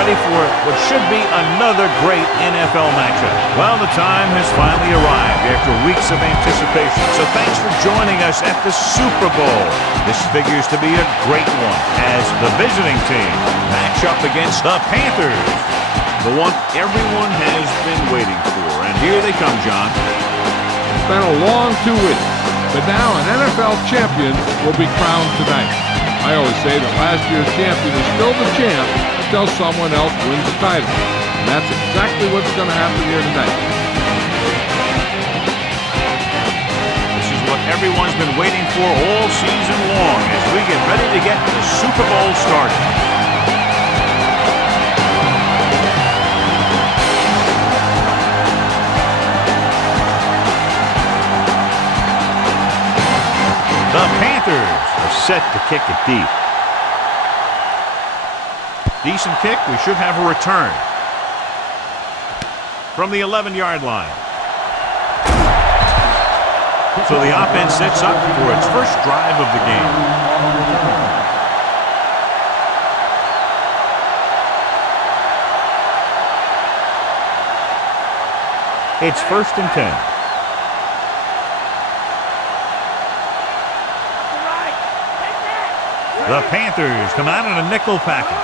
ready for what should be another great NFL matchup. Well, the time has finally arrived after weeks of anticipation. So thanks for joining us at the Super Bowl. This figures to be a great one as the visiting team match up against the Panthers. The one everyone has been waiting for. And here they come, John. It's been a long 2 weeks, but now an NFL champion will be crowned tonight. I always say that last year's champion is still the champ until someone else wins the title. And that's exactly what's going to happen here tonight. This is what everyone's been waiting for all season long as we get ready to get the Super Bowl started. The Panthers are set to kick it deep. Decent kick. We should have a return from the 11-yard line. So the offense sets up for its first drive of the game. It's 1st and 10. The Panthers come out in a nickel package.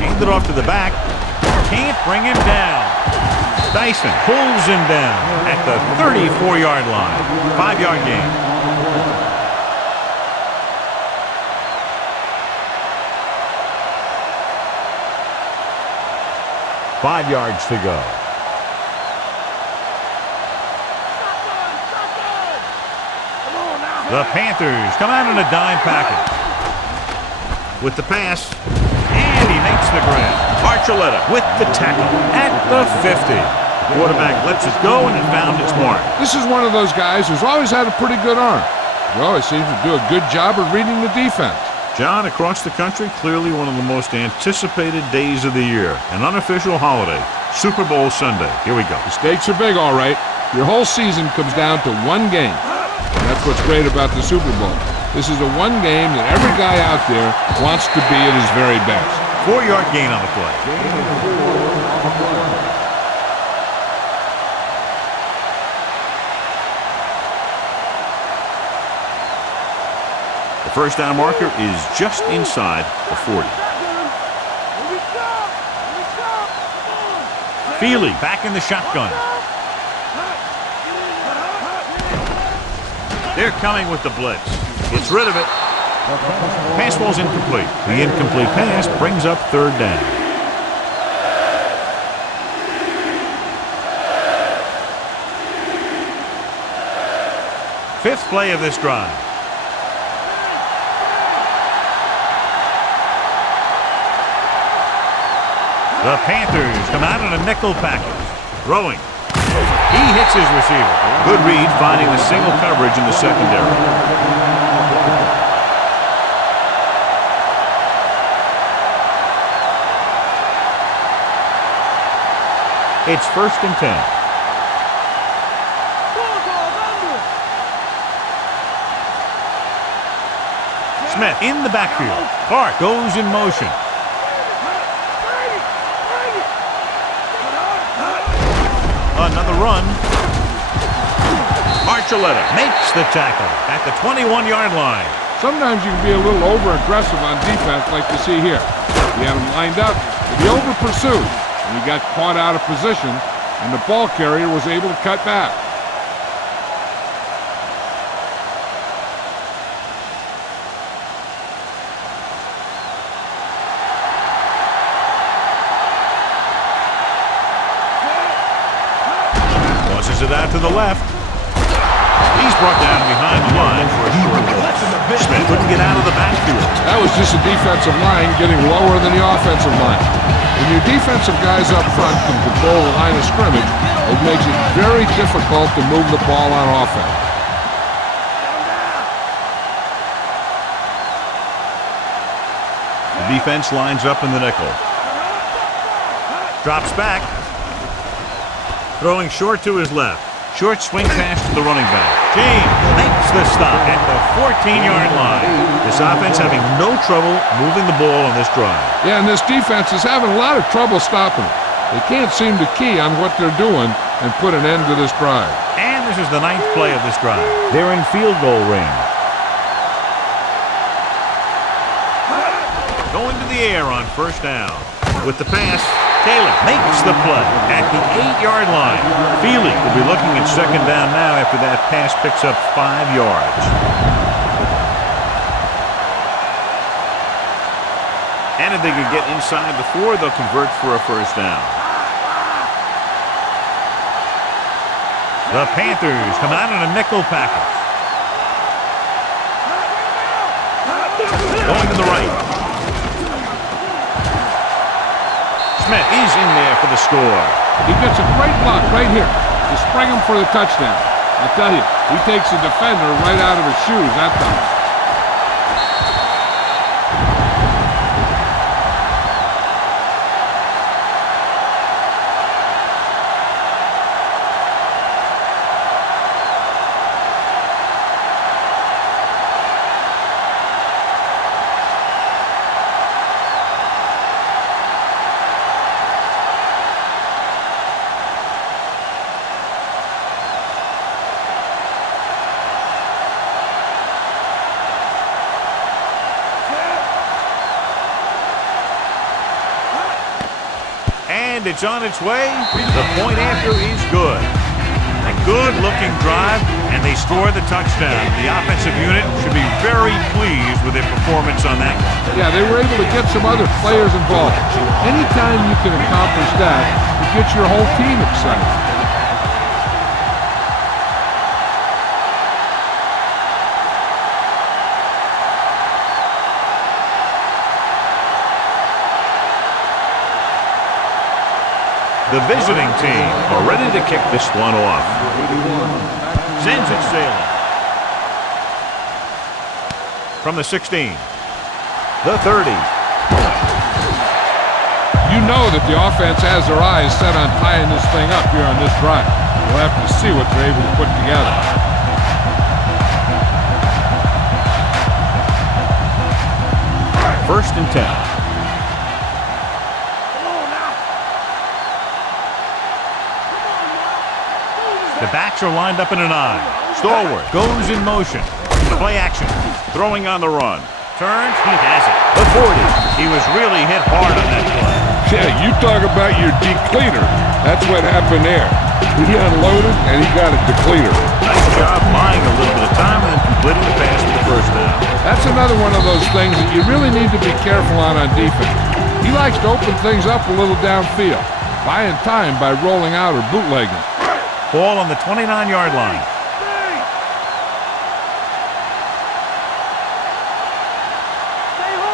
Hand it off to the back. Can't bring him down. Dyson pulls him down at the 34-yard line. 5-yard gain. Five yards to go. The Panthers come out in a dime package. With the pass, and he makes the grab. Archuleta with the tackle at the 50. The quarterback lets it go, and it found its mark. This is one of those guys who's always had a pretty good arm. He always seems to do a good job of reading the defense. John, across the country, clearly one of the most anticipated days of the year. An unofficial holiday, Super Bowl Sunday. Here we go. The stakes are big, all right. Your whole season comes down to one game. And that's what's great about the Super Bowl. This is the one game that every guy out there wants to be at his very best. 4-yard gain on the play. The first down marker is just inside the 40. Feely back in the shotgun. They're coming with the blitz. Gets rid of it. Pass ball's incomplete. The incomplete pass brings up 3rd down. Fifth play of this drive. The Panthers come out in a nickel package. Throwing. He hits his receiver. Good read, finding the single coverage in the secondary. It's 1st and 10. Smith in the backfield. Clark goes in motion. Another run. Archuleta makes the tackle at the 21-yard line. Sometimes you can be a little over-aggressive on defense like you see here. He had him lined up, but he over-pursued, and he got caught out of position, and the ball carrier was able to cut back. It out to the left. He's brought down behind the line for a short loss. Smith couldn't get out of the backfield. That was just a defensive line getting lower than the offensive line. When your defensive guys up front can control the line of scrimmage, it makes it very difficult to move the ball on offense. The defense lines up in the nickel. Drops back. Throwing short to his left. Short swing pass to the running back. James makes the stop at the 14-yard line. The This offense having no trouble moving the ball on this drive. Yeah, and this defense is having a lot of trouble stopping it. They can't seem to key on what they're doing and put an end to this drive. And this is the 9th play of this drive. They're in field goal range. Going to the air on first down. With the pass, Taylor makes the play at the 8-yard line. Feely will be looking at second down now after that pass picks up 5 yards. And if they could get inside the 4, they'll convert for a first down. The Panthers come out in a nickel package. Going to the right. Smith, he's in there for the score. He gets a great block right here to spring him for the touchdown. I'll tell you, he takes the defender right out of his shoes that time. And it's on its way. The point after is good. A good-looking drive, and they score the touchdown. The offensive unit should be very pleased with their performance on that one. Yeah, they were able to get some other players involved. Anytime you can accomplish that, it gets your whole team excited. The visiting team are ready to kick this one off. Sends it sailing. From the 16. The 30. You know that the offense has their eyes set on tying this thing up here on this drive. We'll have to see what they're able to put together. First and 10. The backs are lined up in an I. Stallworth goes in motion. Play action. Throwing on the run. Turns. He has it. The 40. He was really hit hard on that play. Yeah, you talk about your depleter. That's what happened there. He unloaded, and he got a depleter. Nice job buying a little bit of time and then completing the pass for the first down. That's another one of those things that you really need to be careful on defense. He likes to open things up a little downfield, buying time by rolling out or bootlegging. Ball on the 29-yard line.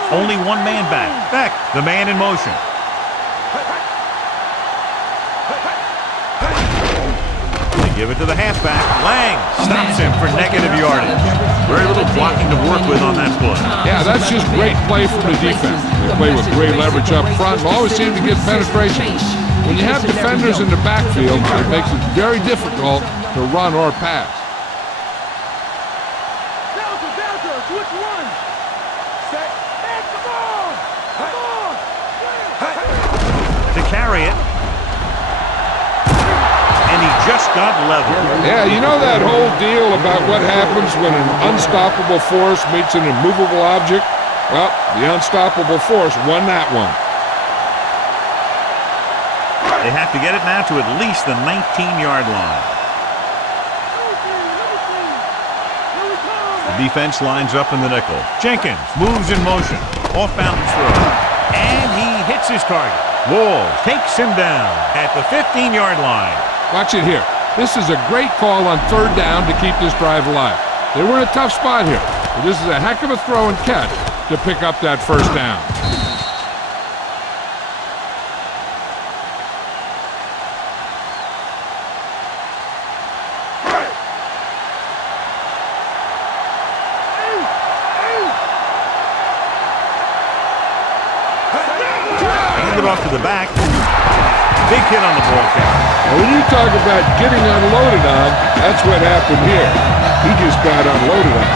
Only one man back. Beck, the man in motion. They give it to the halfback. Lang stops him for negative yardage. Very little blocking to work with on that play. Yeah, that's just great play from the defense. They play with great leverage up front and always seem to get penetration. When you have defenders in the backfield, it makes it very difficult to run or pass. Which one? Set. Hey, come on! Come on! To carry it. And he just got leveled. Yeah, you know that whole deal about what happens when an unstoppable force meets an immovable object? Well, the unstoppable force won that one. They have to get it now to at least the 19-yard line. The defense lines up in the nickel. Jenkins moves in motion. Off-balance throw. And he hits his target. Walls takes him down at the 15-yard line. Watch it here. This is a great call on third down to keep this drive alive. They were in a tough spot here, but this is a heck of a throw and catch to pick up that first down. Off to the back. Big hit on the ball carrier. When you talk about getting unloaded on, that's what happened here. He just got unloaded on.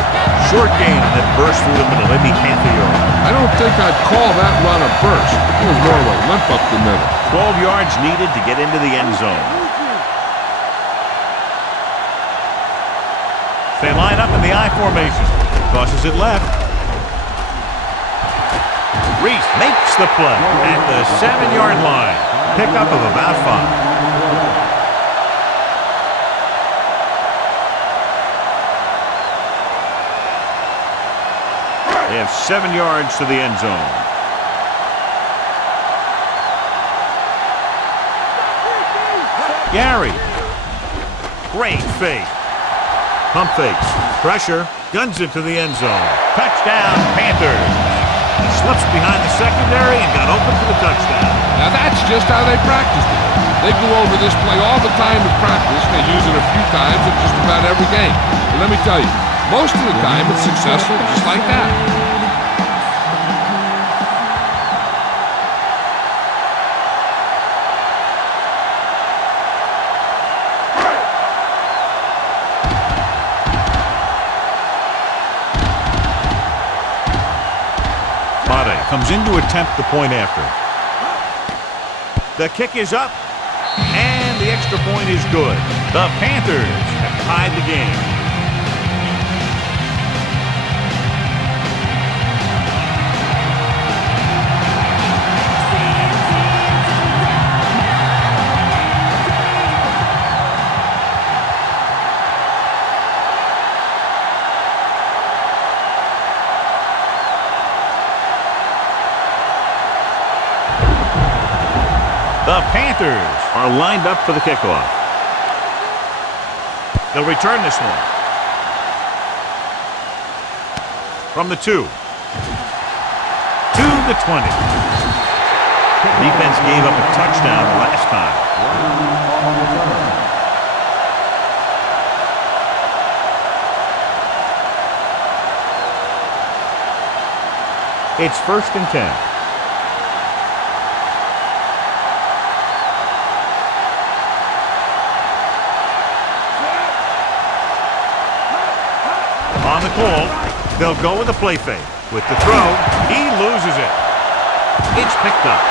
Short gain on that burst through the middle, maybe half a yard. I don't think I'd call that run a burst. It was more of a limp up the middle. 12 yards needed to get into the end zone. They line up in the I formation. Tosses it left. Reese makes the play at the 7-yard line. Pickup of about 5. They have 7 yards to the end zone. Gary. Great fake. Pump fakes. Pressure. Guns it to the end zone. Touchdown, Panthers. He slips behind the secondary and got open for the touchdown. Now that's just how they practiced it. They go over this play all the time in practice. They use it a few times in just about every game. But let me tell you, most of the time it's successful just like that. Comes in to attempt the point after. The kick is up, and the extra point is good. The Panthers have tied the game. The Panthers are lined up for the kickoff. They'll return this one. From the 2. To the 20. Defense gave up a touchdown last time. It's 1st and 10. On the call, they'll go with a play fake. With the throw, he loses it. It's picked up.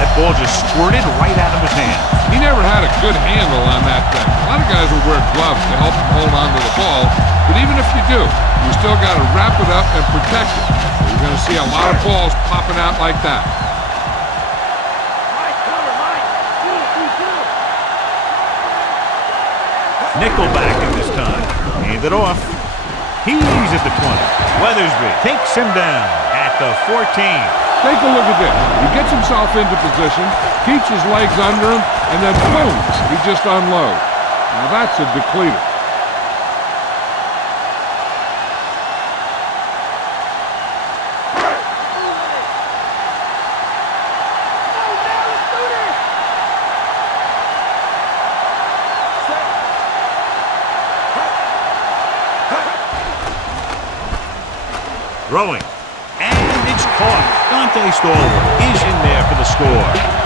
That ball just squirted right out of his hand. He never had a good handle on that thing. A lot of guys will wear gloves to help him hold on to the ball, but even if you do, you still got to wrap it up and protect it. You're going to see a lot of balls popping out like that. Nickelback in this time. Hand it off. He's at the 20. Weathersby takes him down at the 14. Take a look at this. He gets himself into position, keeps his legs under him, and then boom, he just unloads. Now that's a depleter. Throwing. And it's caught. Dante Stallworth is in there for the score.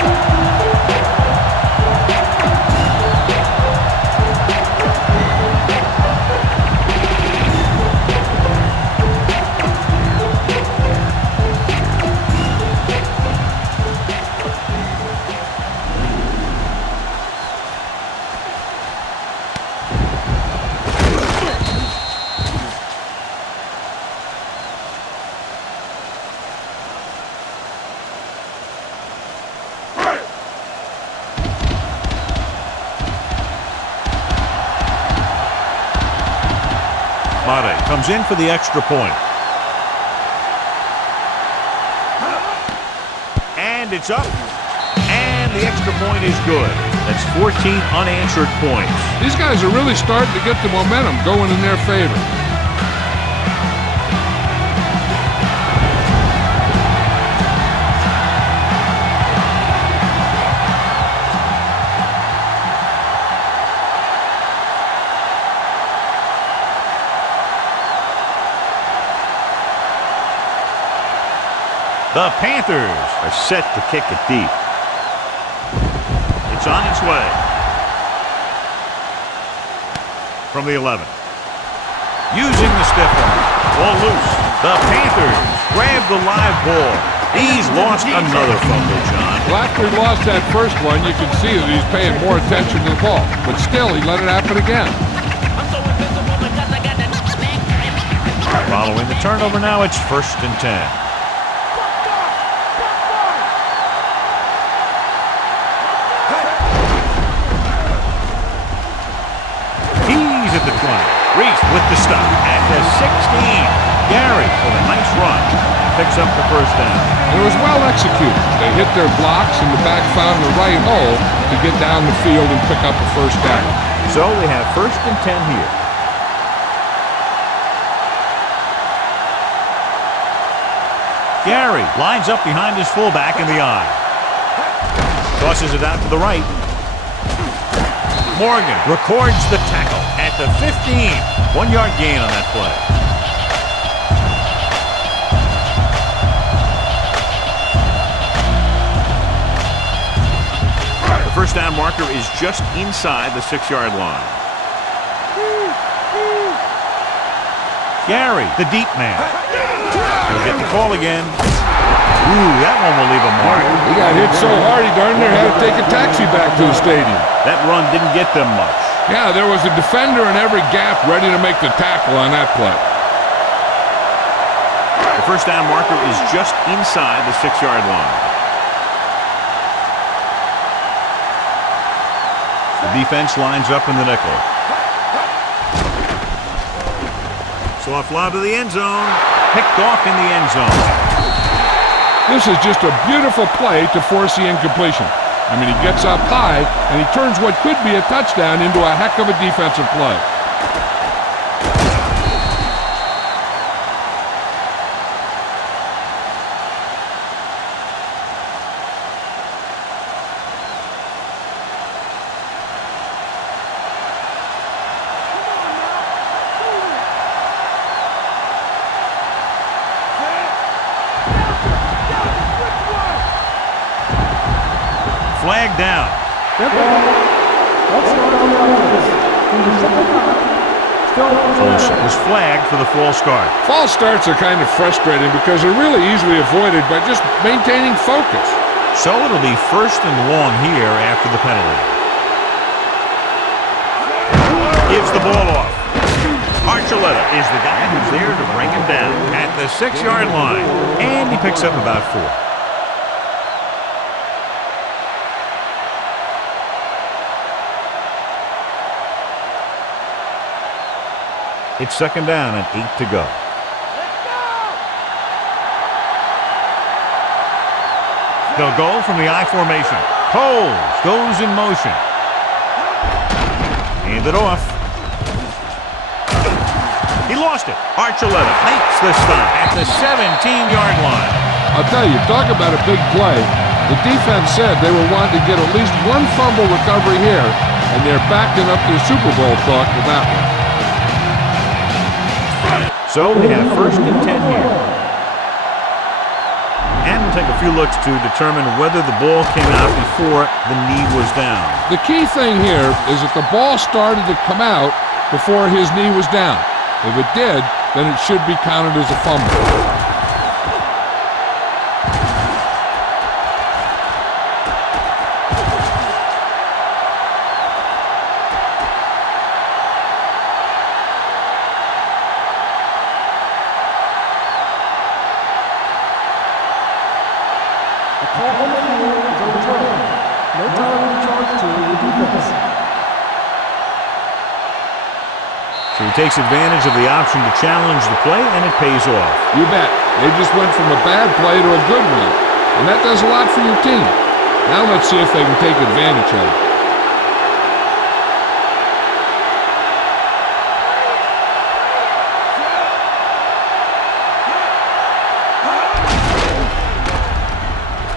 Mate comes in for the extra point. And it's up. And the extra point is good. That's 14 unanswered points. These guys are really starting to get the momentum going in their favor. The Panthers are set to kick it deep. It's on its way. From the 11. using the stiff arm. Ball loose. The Panthers grab the live ball. He's lost another fumble, John. Well, after he lost that first one, you can see that he's paying more attention to the ball. But still, he let it happen again. Following the turnover now, it's 1st and 10. He's at the 20. Reese with the stop at the 16. Gary with a nice run. Picks up the 1st down. It was well executed. They hit their blocks and the back found the right hole to get down the field and pick up a 1st down. So we have 1st and 10 here. Gary lines up behind his fullback in the eye. Tosses it out to the right. Morgan records the tackle at the 15. 1-yard gain on that play. The 1st down marker is just inside the 6-yard line. Gary, the deep man. He'll get the call again. Ooh, that one will leave a mark. He got hit so hard he darn near had to take a taxi back to the stadium. That run didn't get them much. Yeah, there was a defender in every gap ready to make the tackle on that play. The 1st down marker is just inside the 6-yard line. The defense lines up in the nickel. Soft lob to the end zone. Picked off in the end zone. This is just a beautiful play to force the incompletion. I mean, he gets up high, and he turns what could be a touchdown into a heck of a defensive play. Flag down. Was flagged for the false start. False starts are kind of frustrating because they're really easily avoided by just maintaining focus. So it'll be 1st and long here after the penalty. Gives the ball off. Archuleta is the guy who's there to bring him down at the 6-yard line. And he picks up about 4. It's 2nd down and 8 to go. They'll go from the I formation. Coles goes in motion. Hand it off. He lost it. Archuleta makes the stop at the 17-yard line. I'll tell you, talk about a big play. The defense said they were wanting to get at least one fumble recovery here, and they're backing up their Super Bowl talk with that one. So we have 1st and 10 here. And we'll take a few looks to determine whether the ball came out before the knee was down. The key thing here is that the ball started to come out before his knee was down. If it did, then it should be counted as a fumble. So he takes advantage of the option to challenge the play, and it pays off. You bet. They just went from a bad play to a good one. And that does a lot for your team. Now let's see if they can take advantage of it.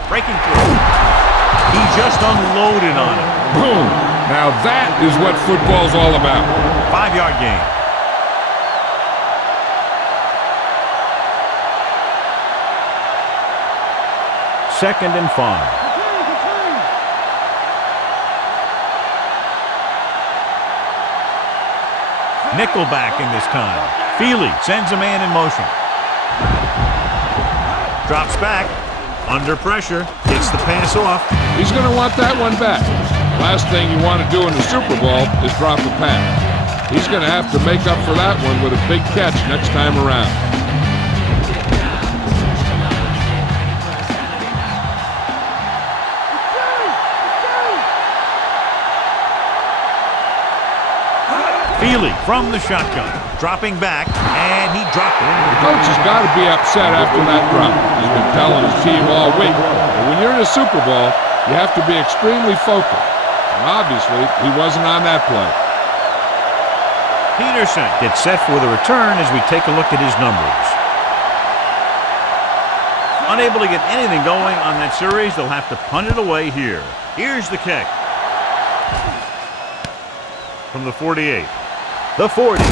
Breaking through. He just unloaded on it. Boom. Now that is what football's all about. 5-yard gain. Second and 5. Nickelback in this time. Feely sends a man in motion. Drops back. Under pressure. Gets the pass off. He's going to want that one back. Last thing you want to do in the Super Bowl is drop a pass. He's going to have to make up for that one with a big catch next time around. Feely from the shotgun. Dropping back, and he dropped it. The coach has got to be upset after that drop. He's been telling his team all week. But when you're in a Super Bowl, you have to be extremely focused. And obviously, he wasn't on that play. Peterson gets set for the return as we take a look at his numbers. Unable to get anything going on that series, they'll have to punt it away here. Here's the kick. From the 48. The 40.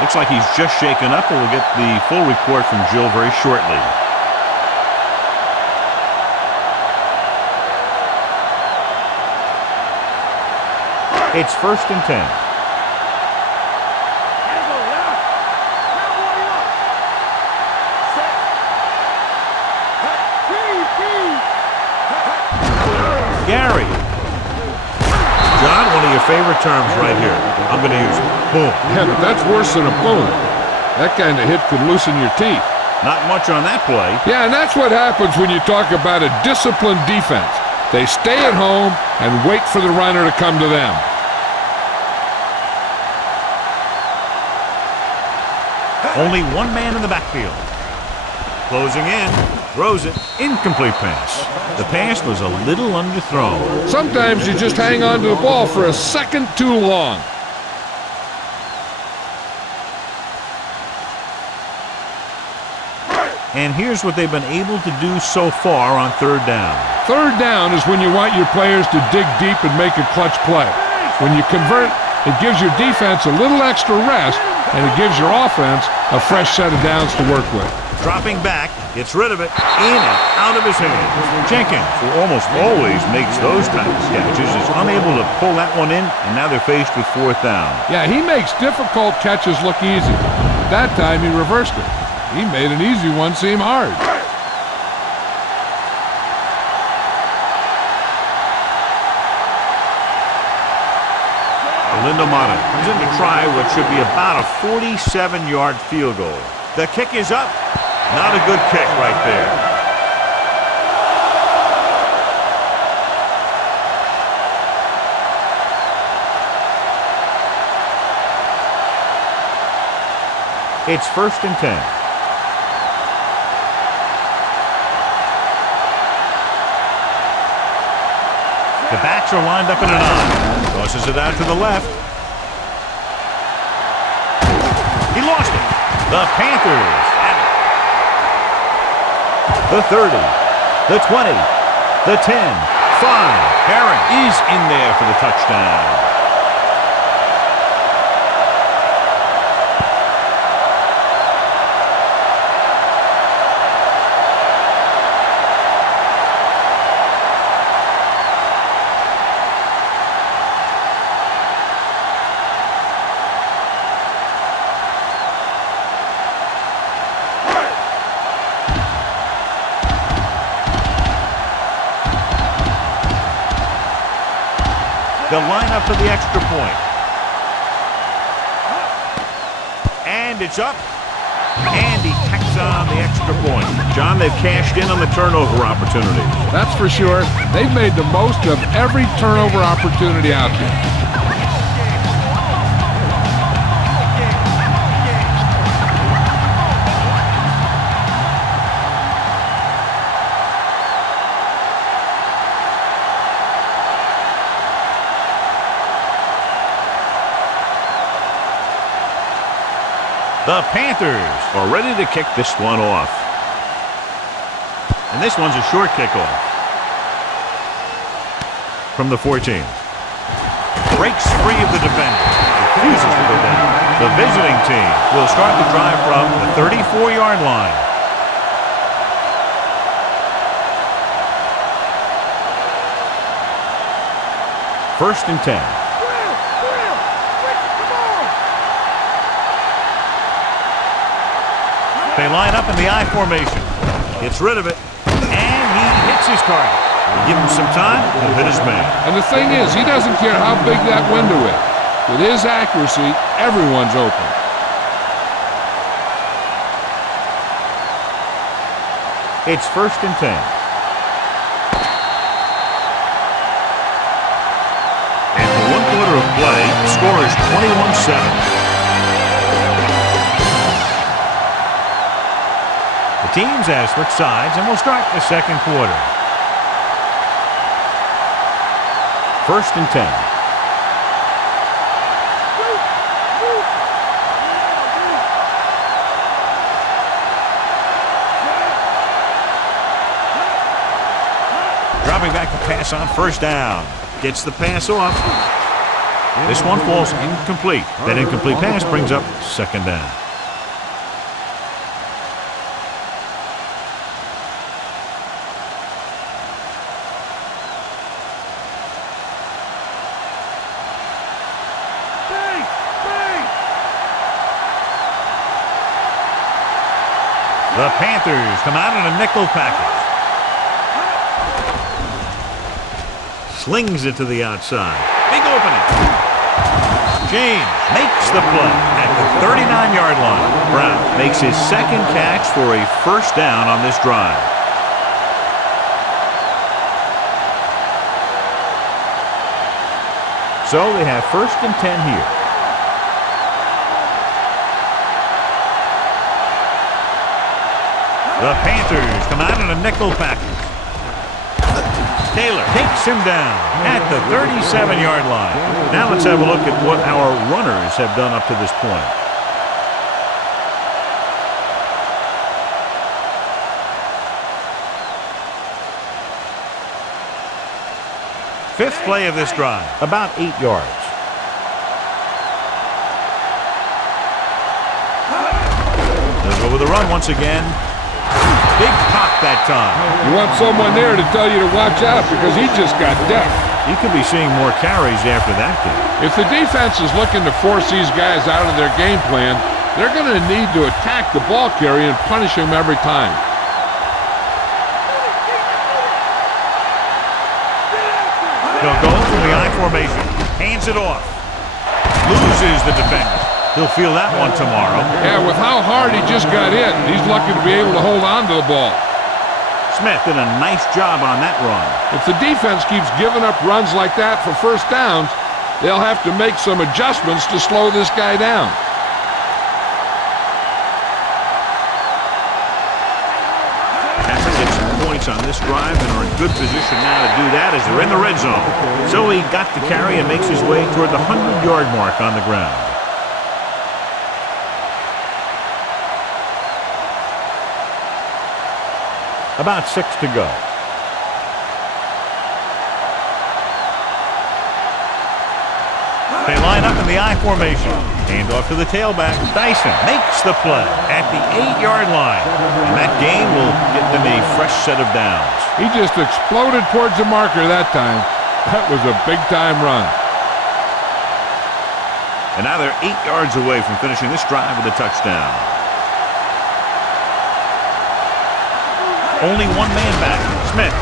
Looks like he's just shaken up, and we'll get the full report from Jill very shortly. It's 1st and 10. Gary. John, one of your favorite terms right here. I'm going to use it. Boom. Yeah, but that's worse than a boom. That kind of hit could loosen your teeth. Not much on that play. Yeah, and that's what happens when you talk about a disciplined defense. They stay at home and wait for the runner to come to them. Only one man in the backfield. Closing in. Throws it. Incomplete pass. The pass was a little underthrown. Sometimes you just hang on to the ball for a second too long. And here's what they've been able to do so far on 3rd down. 3rd down is when you want your players to dig deep and make a clutch play. When you convert, it gives your defense a little extra rest, and it gives your offense a fresh set of downs to work with. Dropping back, gets rid of it, in and out of his hands. Jenkins, who almost always makes those types of catches, is unable to pull that one in, and now they're faced with 4th down. Yeah, he makes difficult catches look easy. That time he reversed it. He made an easy one seem hard. Lindomata comes in to try what should be about a 47-yard field goal. The kick is up. Not a good kick right there. It's 1st and 10. The backs are lined up in an I. Tosses it out to the left. He lost it. The Panthers have it. The 30. The 20. The 10. 5. Herring is in there for the touchdown. They'll line up for the extra point. And it's up. And he tacks on the extra point. John, they've cashed in on the turnover opportunity. That's for sure. They've made the most of every turnover opportunity out there. The Panthers are ready to kick this one off. And this one's a short kickoff. From the 14. Breaks free of the defender. Refuses to go down. The visiting team will start the drive from the 34-yard line. First and 10. They line up in the I formation. Gets rid of it, and he hits his target. Give him some time, he'll hit his man. And the thing is, he doesn't care how big that window is. With his accuracy, everyone's open. It's 1st and 10. After 1 quarter of play, the score is 21-7. The teams have switched sides, and we'll start the 2nd quarter. 1st and 10. Dropping back to pass on 1st down. Gets the pass off. This one falls incomplete. That incomplete pass brings up 2nd down. The Panthers come out in a nickel package. Slings it to the outside. Big opening. James makes the play at the 39-yard line. Brown makes his 2nd catch for a 1st down on this drive. So they have 1st and 10 here. The Panthers come out in a nickel package. Taylor takes him down at the 37-yard line. Now let's have a look at what our runners have done up to this point. Fifth play of this drive, about 8 yards. They'll go with the run once again. Big pop that time. You want someone there to tell you to watch out because he just got decked. He could be seeing more carries after that game. If the defense is looking to force these guys out of their game plan, they're going to need to attack the ball carrier and punish him every time. They'll go from the I formation. Hands it off. Loses the defender. He'll feel that one tomorrow. Yeah, with how hard he just got hit, he's lucky to be able to hold on to the ball. Smith did a nice job on that run. If the defense keeps giving up runs like that for 1st downs, they'll have to make some adjustments to slow this guy down. After getting some points on this drive and are in good position now to do that as they're in the red zone. So he got the carry and makes his way toward the 100-yard mark on the ground. About 6 to go. They line up in the I formation. Hand off to the tailback. Dyson makes the play at the 8-yard line. And that gain will get them a fresh set of downs. He just exploded towards the marker that time. That was a big-time run. And now they're 8 yards away from finishing this drive with a touchdown. Only one man back, Smith.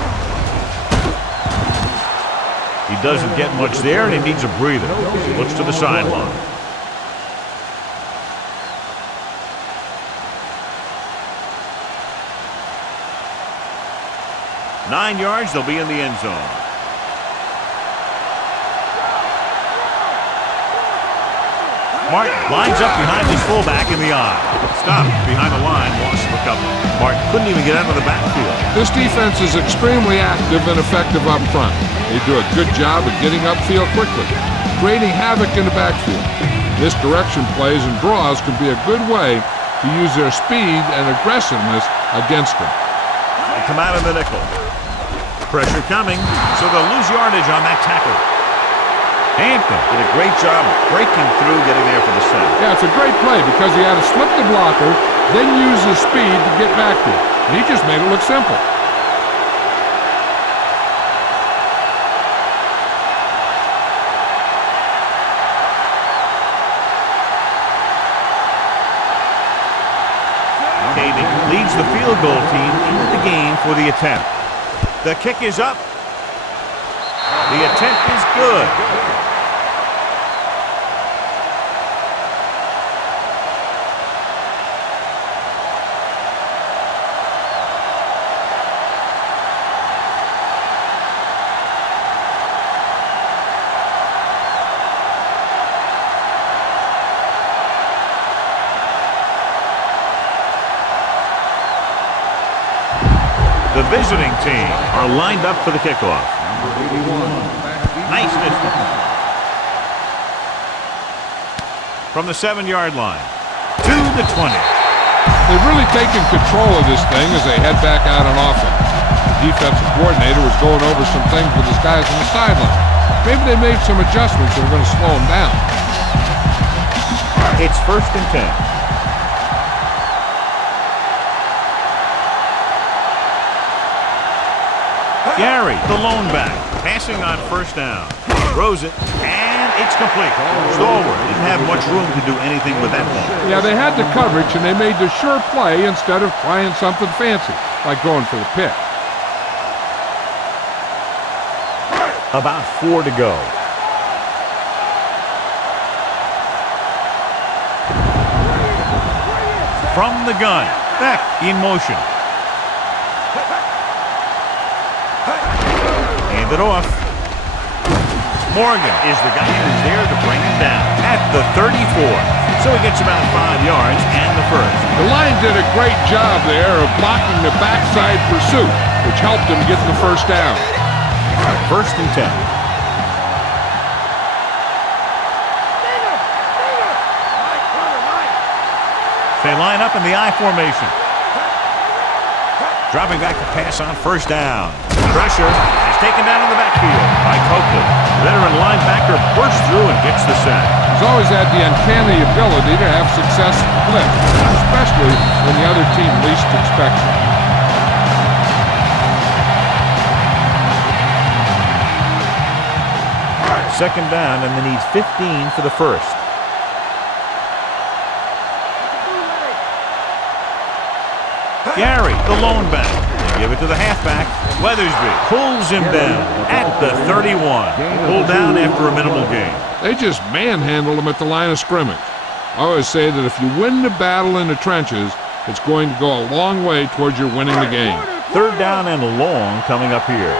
He doesn't get much there, and he needs a breather. He looks to the sideline. Nine yards, they'll be in the end zone. Martin lines up behind his fullback in the I. Stopped behind the line, lost a couple. Martin couldn't even get out of the backfield. This defense is extremely active and effective up front. They do a good job of getting upfield quickly, creating havoc in the backfield. Misdirection plays and draws can be a good way to use their speed and aggressiveness against them. They come out of the nickel. Pressure coming, so they'll lose yardage on that tackle. Hampton did a great job breaking through, getting there for the sack. Yeah, it's a great play because he had to slip the blocker, then use his speed to get back to it. And he just made it look simple. Okay, leads the field goal team into the game for the attempt. The kick is up. The attempt is good. The visiting team are lined up for the kickoff. Nice distance. From the 7-yard line to the 20. They've really taken control of this thing as they head back out on offense. The defensive coordinator was going over some things with his guys on the sideline. Maybe they made some adjustments that are going to slow them down. It's 1st and 10. Gary, the lone back, passing on 1st down. Throws it, and it's complete. Stalwart didn't have much room to do anything with that one. Yeah, they had the coverage, and they made the sure play instead of trying something fancy, like going for the pick. About 4 to go. From the gun, Beck in motion. Hand it off. Morgan is the guy who's there to bring him down at the 34. So he gets about 5 yards and the first. The line did a great job there of blocking the backside pursuit, which helped him get the 1st down. 1st and 10. They line up in the I formation. Dropping back to pass on 1st down. Pressure is taken down in the backfield by Coakley. Veteran linebacker bursts through and gets the sack. He's always had the uncanny ability to have success in blitz, especially when the other team least expects it. Second down, and they need 15 for the first. Gary, the lone back. They give it to the halfback. Weathersby pulls him down at the 31. Pulled down after a minimal gain. They just manhandled him at the line of scrimmage. I always say that if you win the battle in the trenches, it's going to go a long way towards your winning the game. 3rd down and long coming up here.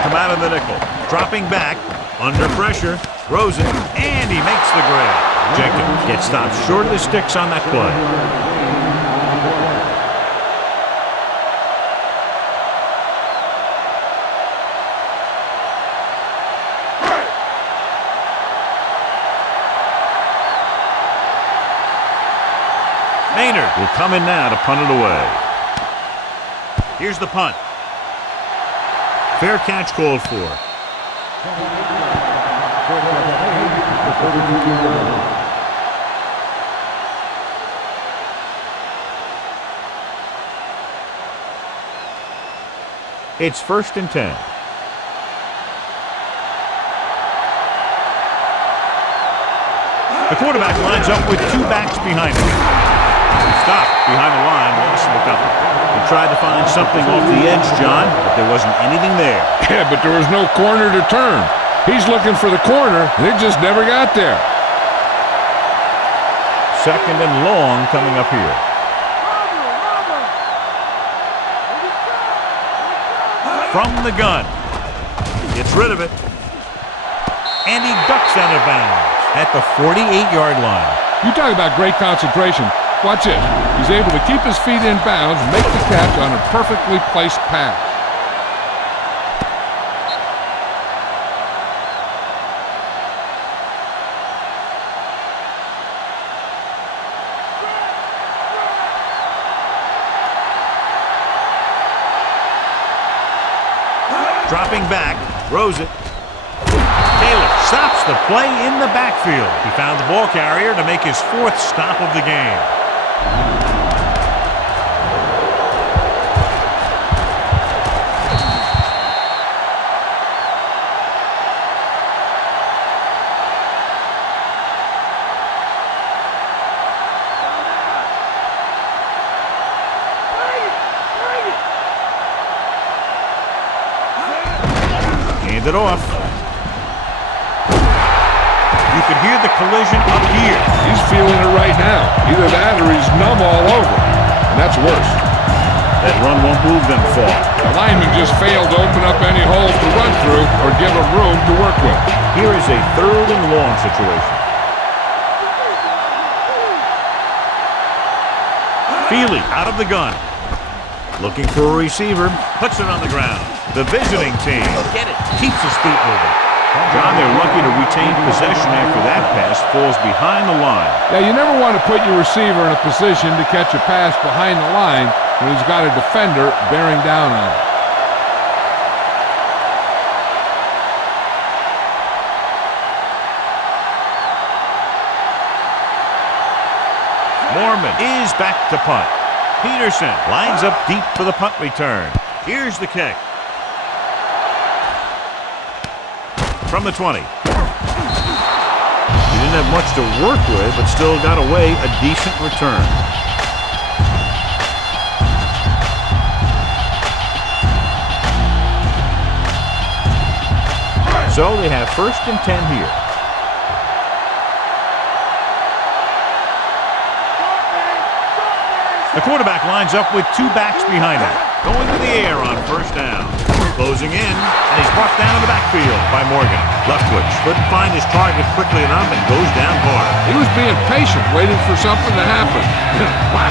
Come out of the nickel. Dropping back. Under pressure. Throws it. And he makes the grab. Jenkins gets stopped short of the sticks on that play. Maynard will come in now to punt it away. Here's the punt. Fair catch called for. It's 1st and 10. The quarterback lines up with 2 backs behind him. Stopped behind the line, lost him a couple. He tried to find something off the edge, John, but there wasn't anything there. Yeah, but there was no corner to turn. He's looking for the corner. They just never got there. 2nd and long coming up here. From the gun. Gets rid of it. And he ducks out of bounds at the 48-yard line. You talk about great concentration. Watch it. He's able to keep his feet in bounds and make the catch on a perfectly placed pass. Dropping back, throws it. Taylor stops the play in the backfield. He found the ball carrier to make his 4th stop of the game. Hand it off. You can hear the collision up here. He's feeling it right now. Either that or he's numb all over. And that's worse. That run won't move them far. The lineman just failed to open up any holes to run through or give him room to work with. Here is a 3rd and long situation. Feely out of the gun. Looking for a receiver. Puts it on the ground. The visiting team keeps his feet moving. John, they're lucky to retain possession after that pass falls behind the line. Yeah, you never want to put your receiver in a position to catch a pass behind the line when he's got a defender bearing down on him. Mormon is back to punt. Peterson lines up deep for the punt return. Here's the kick. From the 20. He didn't have much to work with, but still got away a decent return. So they have 1st and 10 here. The quarterback lines up with 2 backs behind him. Going to the air on 1st down. Closing in, and he's brought down in the backfield by Morgan. Leftwich couldn't find his target quickly enough and goes down hard. He was being patient, waiting for something to happen. What?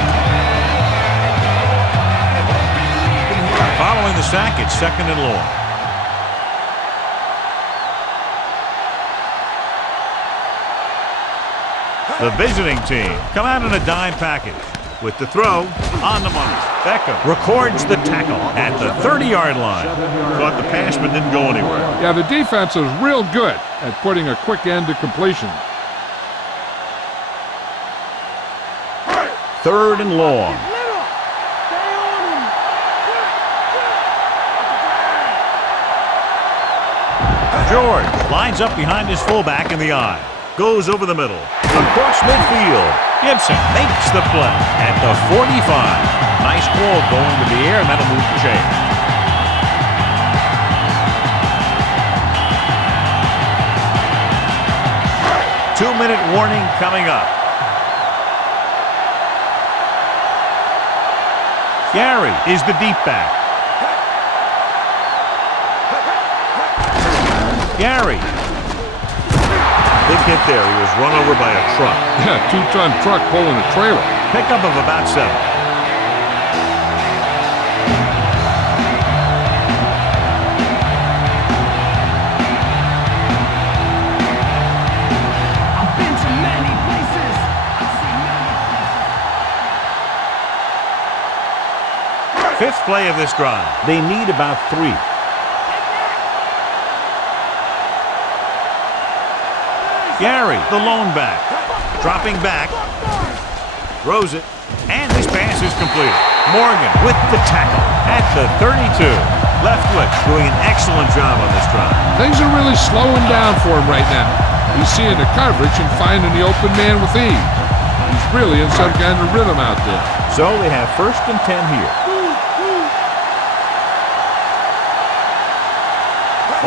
Following the sack, it's 2nd and long. The visiting team come out in a dime package. With the throw, on the money. Beckham records the tackle at the 30-yard line. Caught the pass but didn't go anywhere. Yeah, the defense is real good at putting a quick end to completion. 3rd and long. George lines up behind his fullback in the eye. Goes over the middle. Across midfield. Gibson makes the play at the 45. Nice ball going to the air, and that'll move the chain. Two-minute warning coming up. Gary is the deep back. Gary. Big hit there. He was run over by a truck. Yeah, 2-ton truck pulling a trailer. Pickup of about 7. I've been to many places. I've seen many 5th play of this drive. They need about 3. Gary, the lone back, dropping back, throws it, and this pass is completed. Morgan with the tackle at the 32. Leftwich doing an excellent job on this drive. Things are really slowing down for him right now. He's seeing the coverage and finding the open man with ease. He's really in some kind of rhythm out there. So they have 1st and 10 here.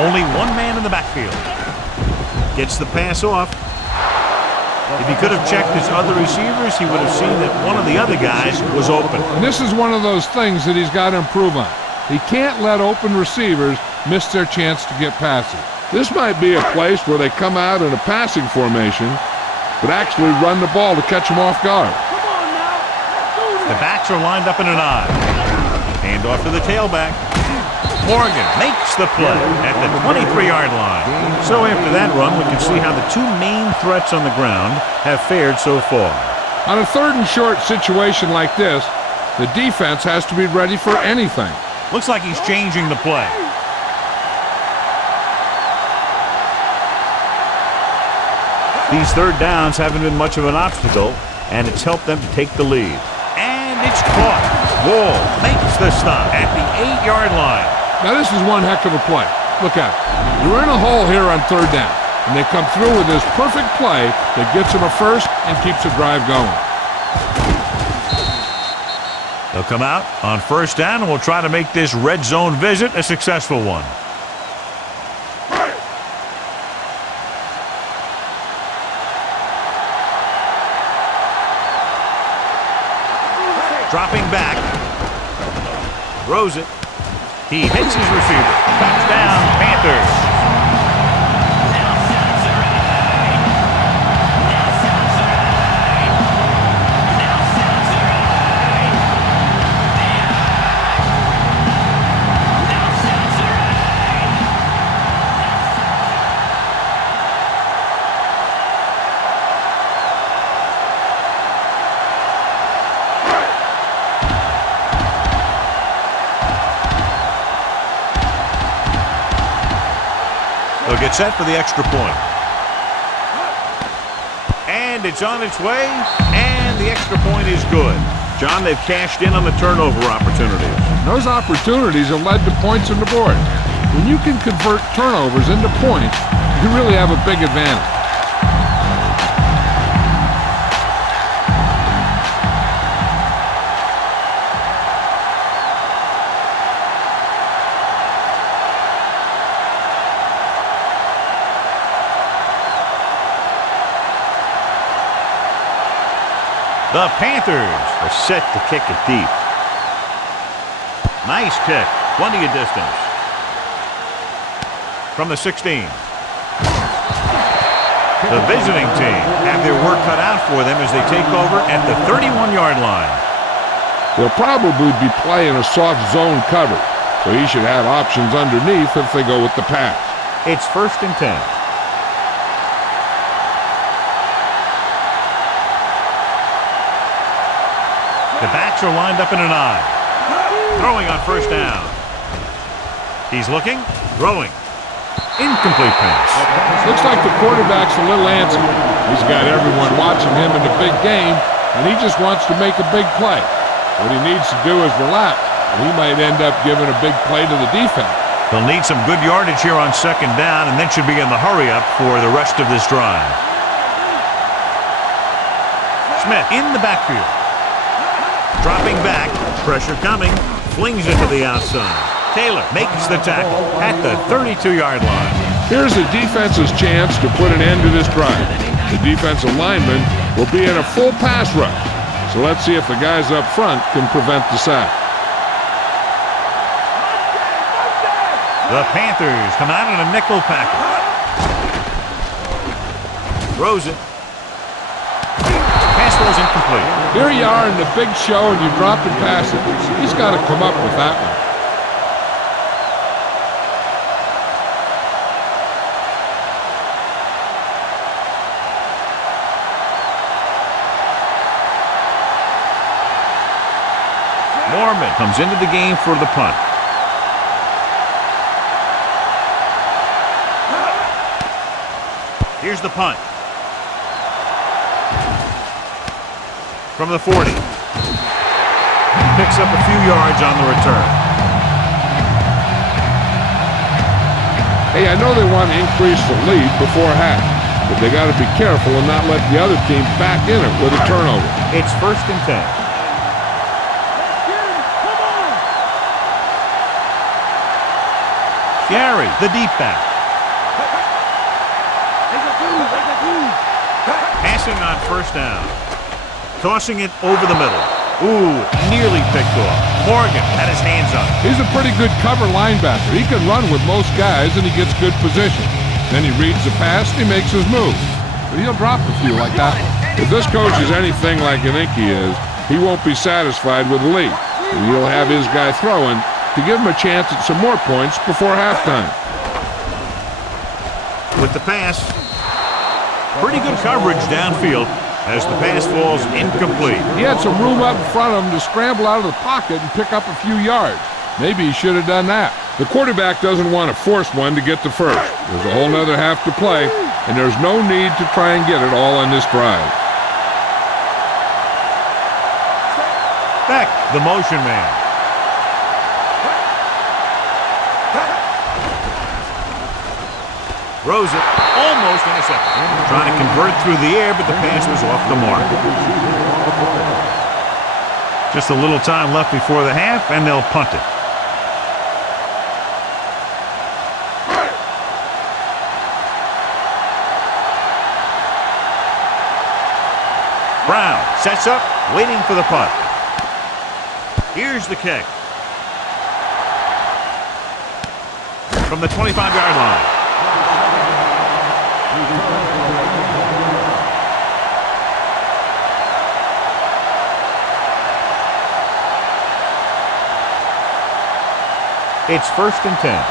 Only 1 man in the backfield. Gets the pass off. If he could have checked his other receivers, he would have seen that one of the other guys was open. And this is one of those things that he's got to improve on. He can't let open receivers miss their chance to get passes. This might be a place where they come out in a passing formation, but actually run the ball to catch them off guard. The backs are lined up in an I. Hand off to the tailback. Morgan makes the play at the 23-yard line. So after that run, we can see how the 2 main threats on the ground have fared so far. On a 3rd and short situation like this, the defense has to be ready for anything. Looks like he's changing the play. These 3rd downs haven't been much of an obstacle, and it's helped them to take the lead. And it's caught. Wall makes the stop at the 8-yard line. Now this is one heck of a play. Look at it. You're in a hole here on 3rd down, and they come through with this perfect play that gets them a first and keeps the drive going. They'll come out on 1st down, and we'll try to make this red zone visit a successful one. Dropping back. Throws it. He hits his receiver. Touchdown, Panthers. They'll get set for the extra point. And it's on its way, and the extra point is good. John, they've cashed in on the turnover opportunities. Those opportunities have led to points on the board. When you can convert turnovers into points, you really have a big advantage. The Panthers are set to kick it deep. Nice kick. Plenty of distance. From the 16. The visiting team have their work cut out for them as they take over at the 31-yard line. They'll probably be playing a soft zone cover, so he should have options underneath if they go with the pass. It's 1st and 10. The backs are lined up in an I. Throwing on 1st down. He's looking, throwing. Incomplete pass. Looks like the quarterback's a little antsy. He's got everyone watching him in the big game, and he just wants to make a big play. What he needs to do is relax, and he might end up giving a big play to the defense. He'll need some good yardage here on 2nd down, and then should be in the hurry-up for the rest of this drive. Smith in the backfield. Dropping back, pressure coming, flings it to the outside. Taylor makes the tackle at the 32-yard line. Here's the defense's chance to put an end to this drive. The defensive lineman will be in a full pass rush. So let's see if the guys up front can prevent the sack. The Panthers come out in a nickel package. Throws it. Pass was incomplete. Here you are in the big show and you drop and pass it. He's got to come up with that one. Mormon comes into the game for the punt. Here's the punt. From the 40. Picks up a few yards on the return. Hey, I know they want to increase the lead before half, but they got to be careful and not let the other team back in it with a turnover. It's 1st and 10. Gary, the deep back. Passing on 1st down. Tossing it over the middle. Ooh, nearly picked off. Morgan had his hands on it. He's a pretty good cover linebacker. He can run with most guys, and he gets good position. Then he reads the pass, and he makes his move. But he'll drop a few like that. If this coach is anything like I think he is, he won't be satisfied with the lead. And he'll have his guy throwing to give him a chance at some more points before halftime. With the pass, pretty good coverage downfield as the pass falls incomplete. He had some room up in front of him to scramble out of the pocket and pick up a few yards. Maybe he should have done that. The quarterback doesn't want to force one to get to first. There's a whole nother half to play, and there's no need to try and get it all on this drive. Beck, the motion man. Throws it, almost intercepted. Trying to convert through the air, but the pass was off the mark. Just a little time left before the half, and they'll punt it. Brown sets up, waiting for the punt. Here's the kick. From the 25-yard line. It's 1st and 10.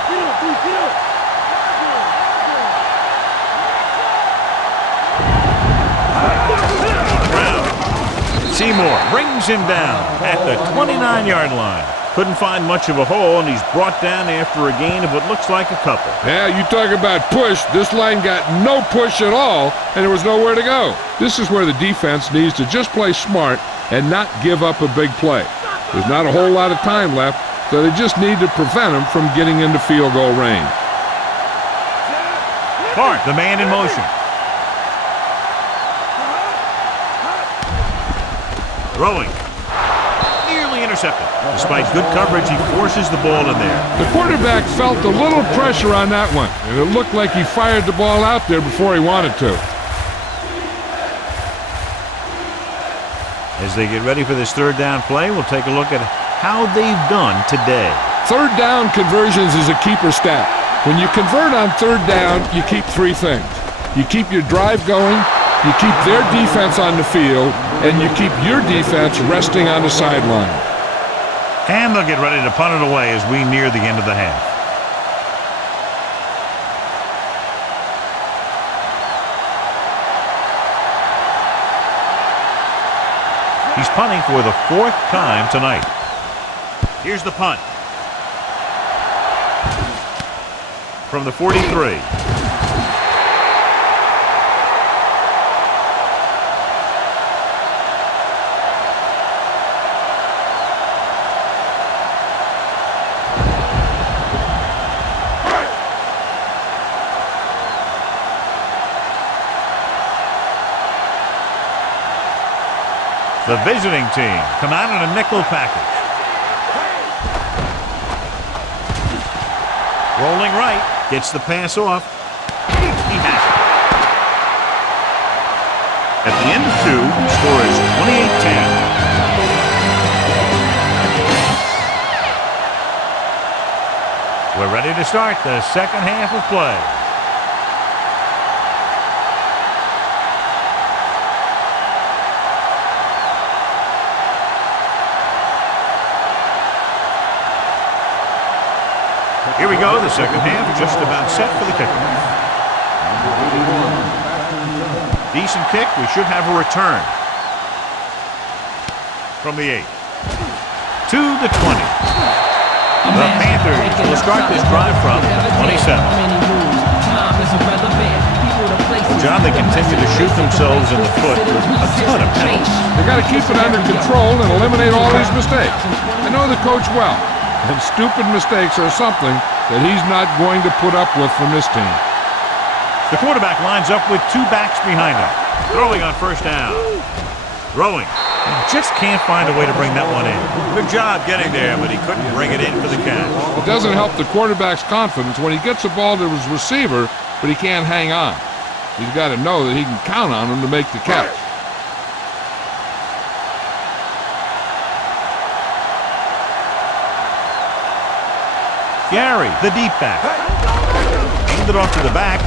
Seymour brings him down at the 29-yard line. Couldn't find much of a hole, and he's brought down after a gain of what looks like a couple. Yeah, you talk about push. This line got no push at all, and there was nowhere to go. This is where the defense needs to just play smart and not give up a big play. There's not a whole lot of time left, so they just need to prevent him from getting into field goal range. Clark, the man in motion. Throwing. Nearly intercepted. Despite good coverage, he forces the ball in there. The quarterback felt a little pressure on that one, and it looked like he fired the ball out there before he wanted to. As they get ready for this 3rd down play, we'll take a look at how they've done today. 3rd down conversions is a keeper stat. When you convert on 3rd down, you keep 3 things. You keep your drive going, you keep their defense on the field, and you keep your defense resting on the sideline. And they'll get ready to punt it away as we near the end of the half. He's punting for the 4th time tonight. Here's the punt. From the 43. The visiting team come out in a nickel package. Rolling right, gets the pass off. He has it. At the end of 2, the score is 28-10. We're ready to start the 2nd half of play. Here we go, the 2nd half, just about set for the kickoff. Decent kick, we should have a return. From the 8. To the 20. The Panthers will start this drive from 27. John, they continue to shoot themselves in the foot with a ton of penalties. They got to keep it under control and eliminate all these mistakes. I know the coach well. And stupid mistakes are something that he's not going to put up with from this team. The quarterback lines up with 2 backs behind him. Throwing on 1st down. Throwing. He just can't find a way to bring that one in. Good job getting there, but he couldn't bring it in for the catch. It doesn't help the quarterback's confidence when he gets the ball to his receiver, but he can't hang on. He's got to know that he can count on him to make the catch. Gary, the deep back. Handed off to the back.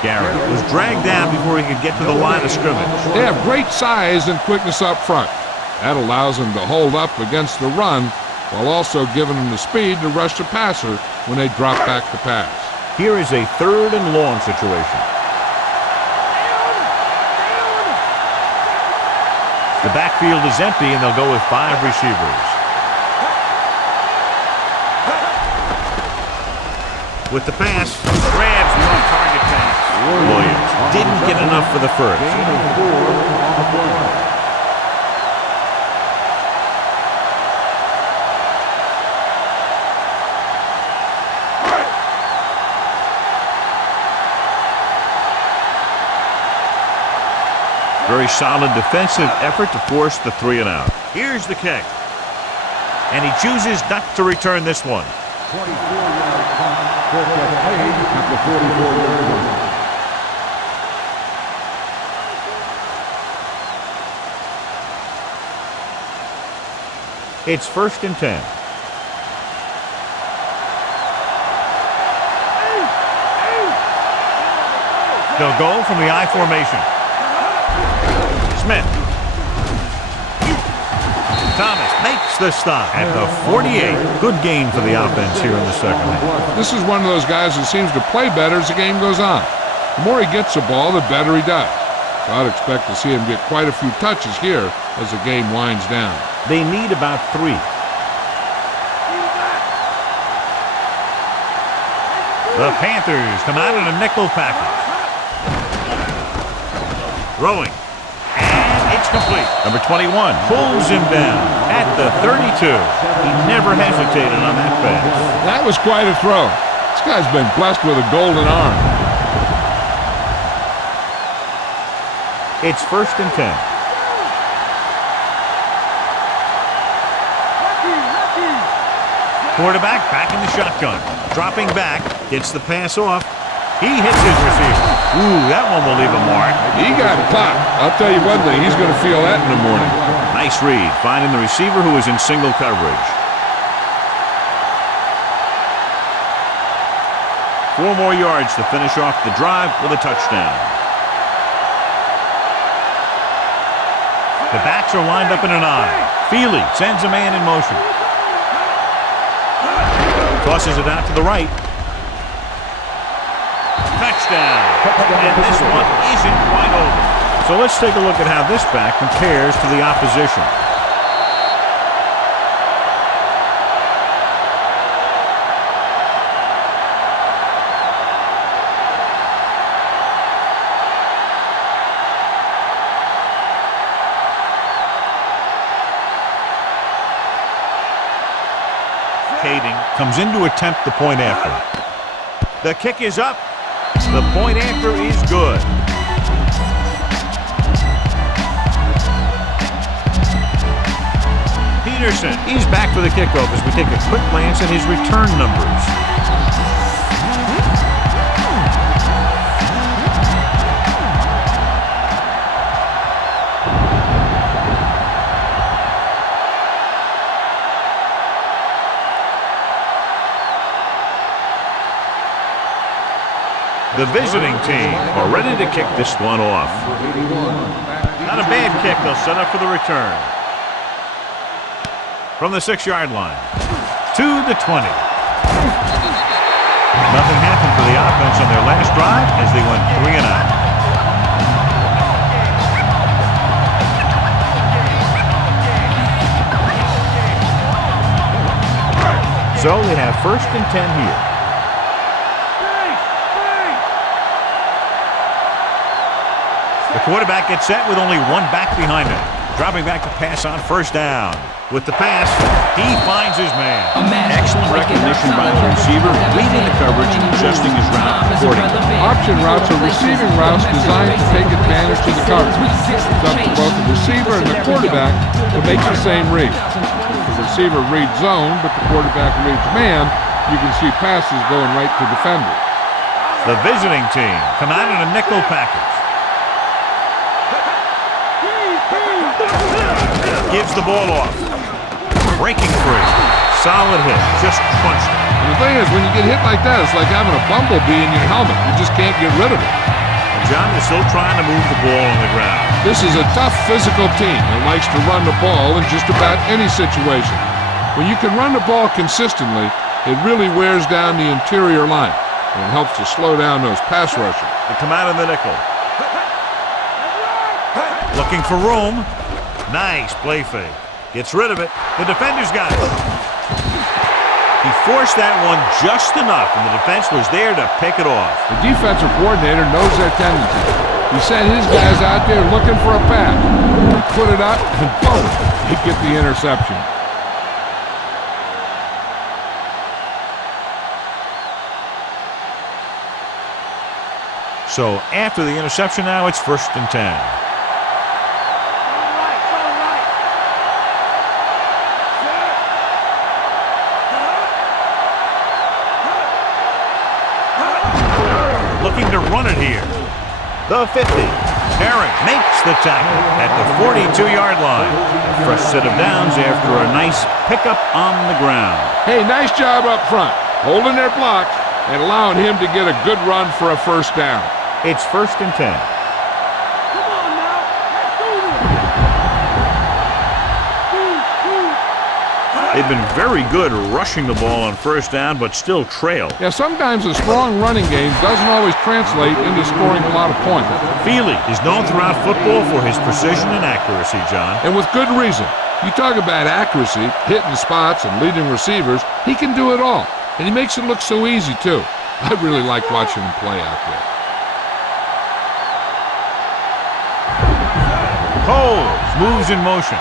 Gary was dragged down before he could get to the line of scrimmage. They have great size and quickness up front. That allows them to hold up against the run while also giving them the speed to rush the passer when they drop back to pass. Here is a 3rd and long situation. The backfield is empty, and they'll go with 5 receivers. With the pass, grabs the off-target pass. Williams didn't get enough for the 1st. Very solid defensive effort to force the 3 and out. Here's the kick. And he chooses not to return this one. 24-yard punt. At the 44-yard line. It's 1st and 10. They'll go from the I formation. Smith. Thomas makes the stop at the 48. Good gain for the offense here in the second half. This is one of those guys who seems to play better as the game goes on. The more he gets the ball, the better he does. So I'd expect to see him get quite a few touches here as the game winds down. They need about 3. The Panthers come out in a nickel package. Throwing. And it's complete. Number 21 pulls him down at the 32. He never hesitated on that pass. That was quite a throw. This guy's been blessed with a golden arm. It's 1st and 10. Quarterback back in the shotgun. Dropping back. Gets the pass off. He hits his receiver. Ooh, that one will leave a mark. He got popped. I'll tell you one thing, he's going to feel that in the morning. Nice read, finding the receiver who is in single coverage. 4 more yards to finish off the drive with a touchdown. The backs are lined up in an I. Feely sends a man in motion. Tosses it out to the right. Touchdown. And this one isn't quite over. So let's take a look at how this back compares to the opposition. Comes in to attempt the point after. The kick is up. The point after is good. Peterson, he's back for the kickoff as we take a quick glance at his return numbers. The visiting team are ready to kick this one off. Not a bad kick. They'll set up for the return. From the 6-yard line to the 20. Nothing happened for the offense on their last drive as they went 3 and out. So they have 1st and 10 here. The quarterback gets set with only one back behind him. Dropping back to pass on 1st down. With the pass, he finds his man. Excellent recognition by the receiver, reading the coverage and adjusting his route accordingly. Option routes are receiving routes designed to take advantage of the coverage. It's up to both the receiver and the quarterback to make the same read. If the receiver reads zone, but the quarterback reads man, you can see passes going right to defenders. The visiting team come out in a nickel package. Gives the ball off. Breaking free. Solid hit. Just crunched it. And the thing is, when you get hit like that, it's like having a bumblebee in your helmet. You just can't get rid of it. John is still trying to move the ball on the ground. This is a tough physical team that likes to run the ball in just about any situation. When you can run the ball consistently, it really wears down the interior line. And it helps to slow down those pass rushers. They come out in the nickel. Looking for room. Nice play fake. Gets rid of it. The defender's got it. He forced that one just enough, and the defense was there to pick it off. The defensive coordinator knows their tendency. He sent his guys out there looking for a pass. He put it up, and boom, he get the interception. So after the interception now, it's 1st and 10. Looking to run it here. The 50. Herring makes the tackle at the 42-yard line. A fresh set of downs after a nice pickup on the ground. Hey, nice job up front, holding their block and allowing him to get a good run for a first down. It's 1st and 10. Come on now. Let's do this. They've been very good rushing the ball on first down, but still trail. Yeah, sometimes a strong running game doesn't always translate into scoring a lot of points. Feely is known throughout football for his precision and accuracy, John. And with good reason. You talk about accuracy, hitting spots, and leading receivers, he can do it all. And he makes it look so easy, too. I really like watching him play out there. Coles moves in motion.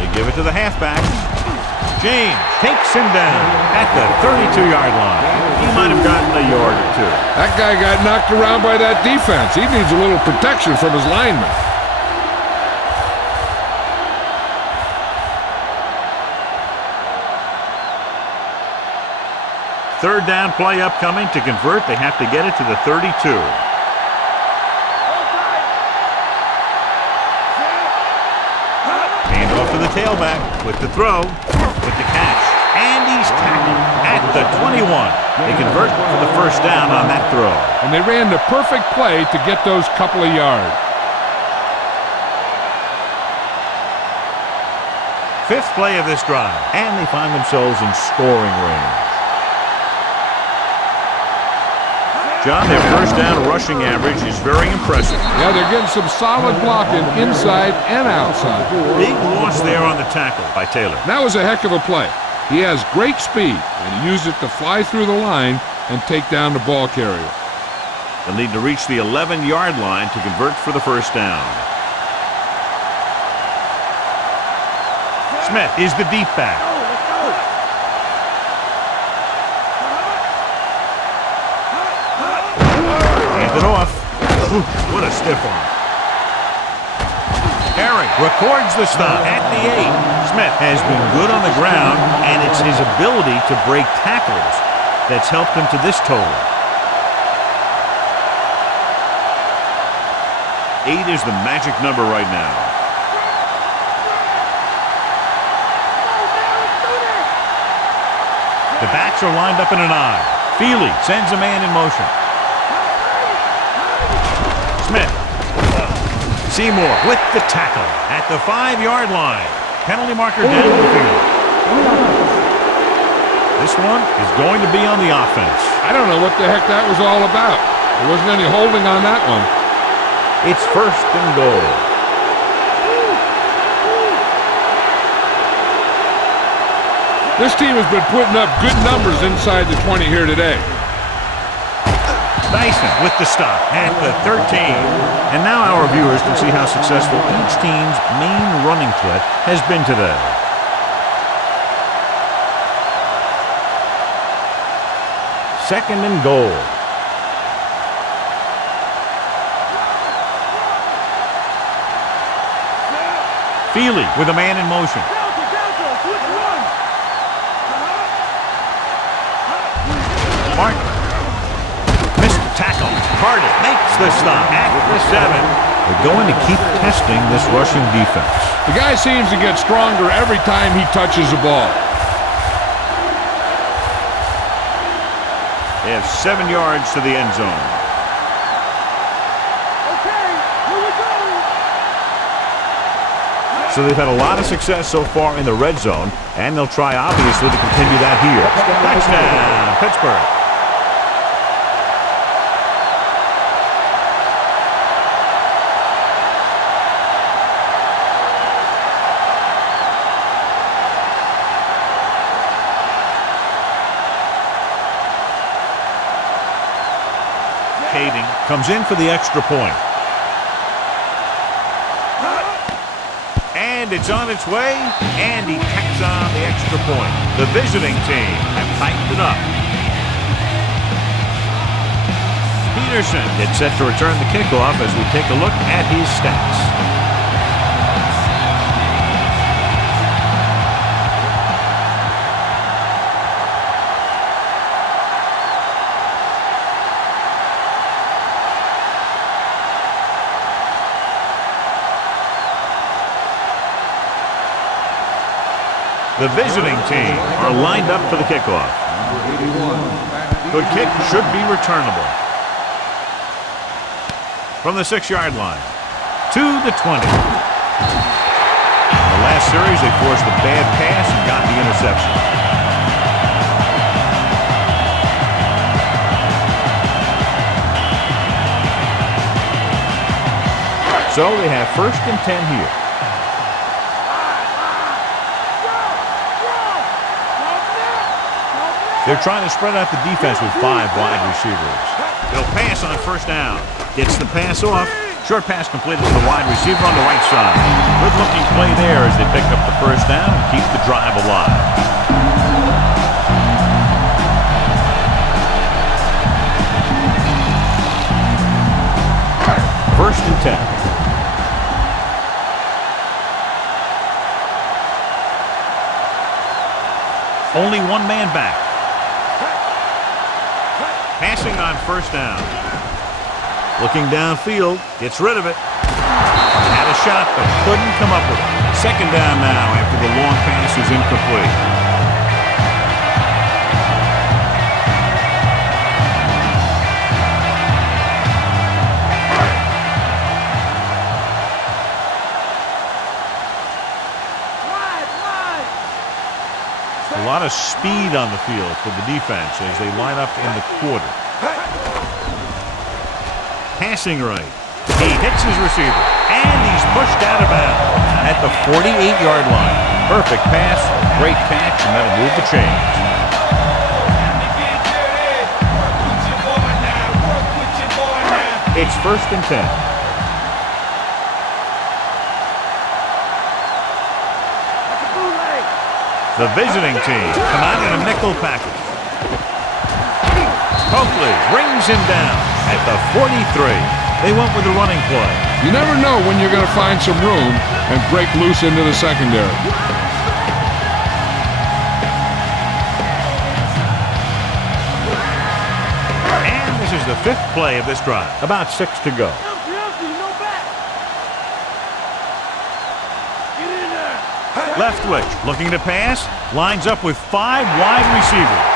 They give it to the halfback. James takes him down at the 32-yard line. He might have gotten a yard or two. That guy got knocked around by that defense. He needs a little protection from his linemen. Third down play upcoming. To convert, they have to get it to the 32. Hand off to the tailback with the throw, with the catch. And he's tackled at the 21. They convert for the first down on that throw. And they ran the perfect play to get those couple of yards. 5th play of this drive, and they find themselves in scoring range. John, their first down rushing average is very impressive. Yeah, they're getting some solid blocking inside and outside. Big loss there on the tackle by Taylor. That was a heck of a play. He has great speed, and he used it to fly through the line and take down the ball carrier. They'll need to reach the 11-yard line to convert for the first down. Smith is the deep back. It off. Ooh, what a stiff arm. Herring records the stop at the 8. Smith has been good on the ground, and it's his ability to break tackles that's helped him to this total. 8 is the magic number right now. The backs are lined up in an I. Feely sends a man in motion. Smith. Seymour with the tackle at the 5-yard line. Penalty marker down the field. This one is going to be on the offense. I don't know what the heck that was all about. There wasn't any holding on that one. It's 1st and goal. This team has been putting up good numbers inside the 20 here today. Dyson with the stop at the 13. And now our viewers can see how successful each team's main running threat has been today. Second and goal. Feely with a man in motion. Martin. Missed the tackle. Carter makes the stop at the 7. They're going to keep testing this rushing defense. The guy seems to get stronger every time he touches the ball. They have 7 yards to the end zone. Okay, here we go. So they've had a lot of success so far in the red zone, and they'll try, obviously, to continue that here. Touchdown, Pittsburgh. Comes in for the extra point. And it's on its way, and he tacks on the extra point. The visiting team have tightened it up. Peterson gets set to return the kickoff as we take a look at his stats. The visiting team are lined up for the kickoff. The kick should be returnable. From the 6-yard line to the 20. In the last series, they forced a bad pass and got the interception. So they have 1st and 10 here. They're trying to spread out the defense with 5 wide receivers. They'll pass on 1st down. Gets the pass off. Short pass completed to the wide receiver on the right side. Good-looking play there as they pick up the 1st down and keep the drive alive. 1st and 10. Only one man back. Passing on 1st down. Looking downfield, gets rid of it. Had a shot, but couldn't come up with it. 2nd down now after the long pass is incomplete. A lot of speed on the field for the defense as they line up in the quarter. Passing right. He hits his receiver, and he's pushed out of bounds at the 48-yard line. Perfect pass, great catch, and that'll move the chains. It's 1st and 10. The visiting team come out in a nickel package. Coakley brings him down at the 43. They went with the running play. You never know when you're going to find some room and break loose into the secondary. And this is the 5th play of this drive. About 6 to go. Leftwich looking to pass, lines up with 5 wide receivers,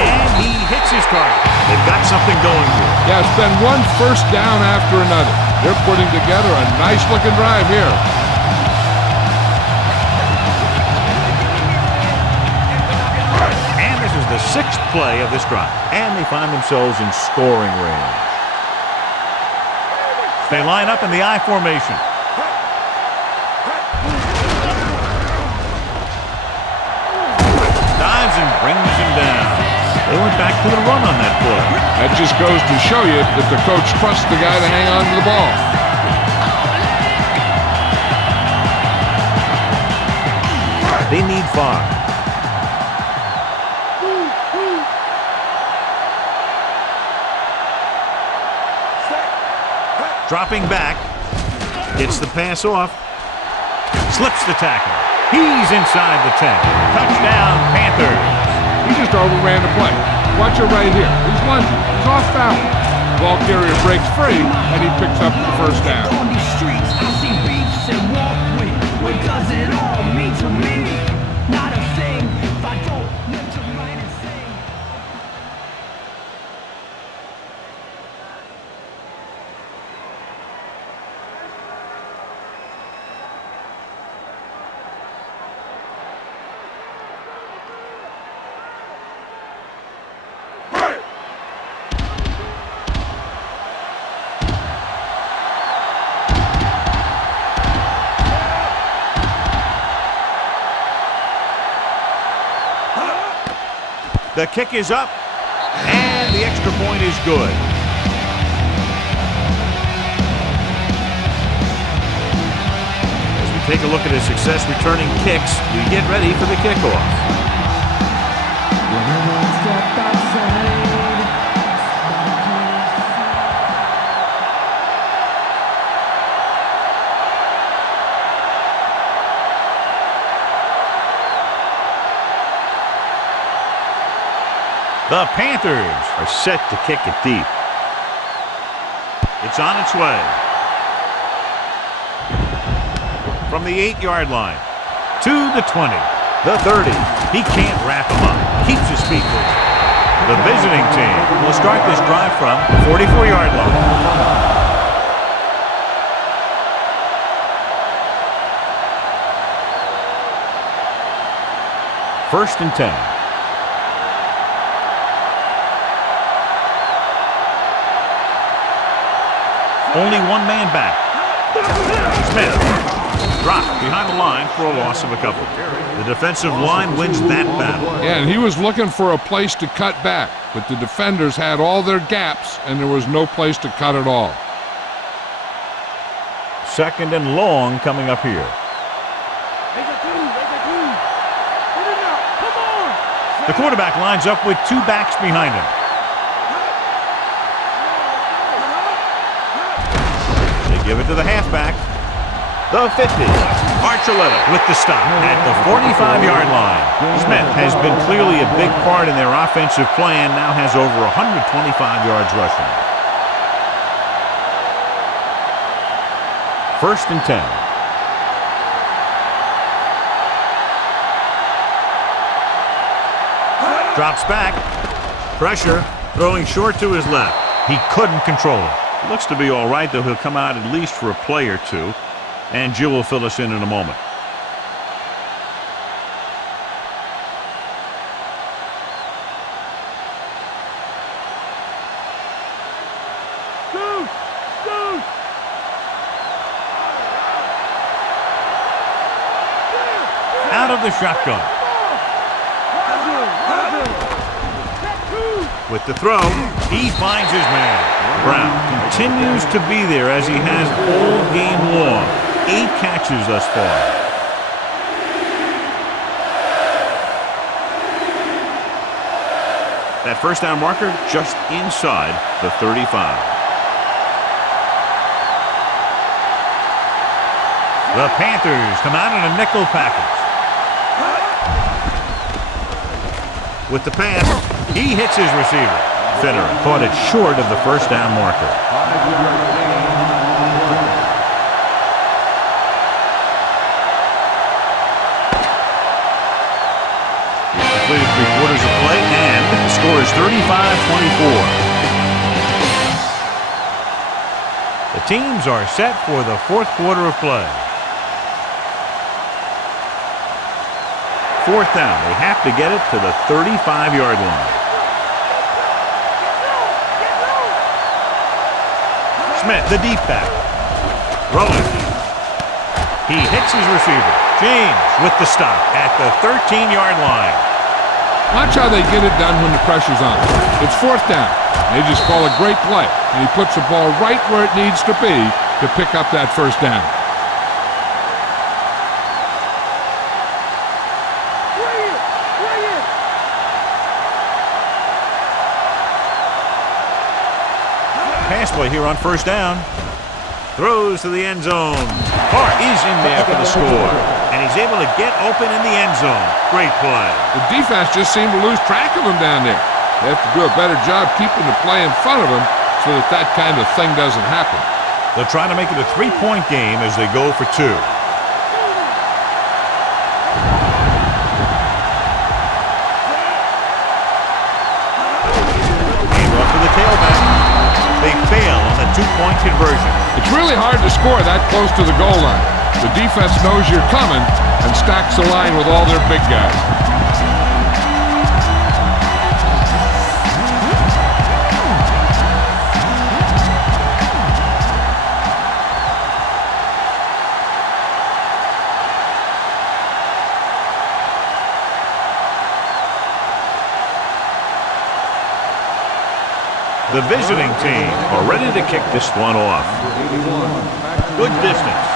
and he hits his target. They've got something going here. Yeah, it's been one 1st down after another. They're putting together a nice-looking drive here. And this is the 6th play of this drive, and they find themselves in scoring range. They line up in the I formation. And brings him down. They went back to the run on that play. That just goes to show you that the coach trusts the guy to hang on to the ball. They need 5. Dropping back. Gets the pass off. Slips the tackle. He's inside the 10. Touchdown, Panthers. He just overran the play. Watch it right here. He's lunging. He's off balance. Ball carrier breaks free, and he picks up the 1st down. On these streets, I see beefs and walk with. What does it all mean to me? Not a thing. If I don't live to write and sing. The kick is up, and the extra point is good. As we take a look at his success returning kicks, we get ready for the kickoff. The Panthers are set to kick it deep. It's on its way. From the 8-yard line to the 20. The 30. He can't wrap him up. Keeps his feet moving. The visiting team will start this drive from the 44-yard line. First and 10. Only one man back. Smith dropped behind the line for a loss of a couple. The defensive line wins that battle. Yeah, and he was looking for a place to cut back, but the defenders had all their gaps, and there was no place to cut at all. Second and long coming up here. The quarterback lines up with two backs behind him. They give it to the halfback. The 50. Archuleta with the stop at the 45-yard line. Smith has been clearly a big part in their offensive plan, now has over 125 yards rushing. First and 10. Drops back. Pressure. Throwing short to his left. He couldn't control it. Looks to be all right, though he'll come out at least for a play or two. And Jill will fill us in a moment. Out of the shotgun. With the throw, he finds his man. Brown continues to be there as he has all game long. 8 catches thus far. That first down marker just inside the 35. The Panthers come out in a nickel package. With the pass, he hits his receiver. Finner caught it short of the first down marker. Completed 3/4 of play, and the score is 35-24. The teams are set for the fourth quarter of play. Fourth down. They have to get it to the 35-yard line. Smith, the deep back. Rolling. He hits his receiver. James with the stop at the 13-yard line. Watch how they get it done when the pressure's on. It's fourth down. They just call a great play, and he puts the ball right where it needs to be to pick up that first down. Pass play here on first down. Throws to the end zone. Hart is in there for the score. And he's able to get open in the end zone. Great play. The defense just seemed to lose track of him down there. They have to do a better job keeping the play in front of him so that that kind of thing doesn't happen. They'll try to make it a 3-point game as they go for 2. They fail on the 2-point conversion. It's really hard to score that close to the goal line. The defense knows you're coming and stacks the line with all their big guys. The visiting team are ready to kick this one off. Good distance.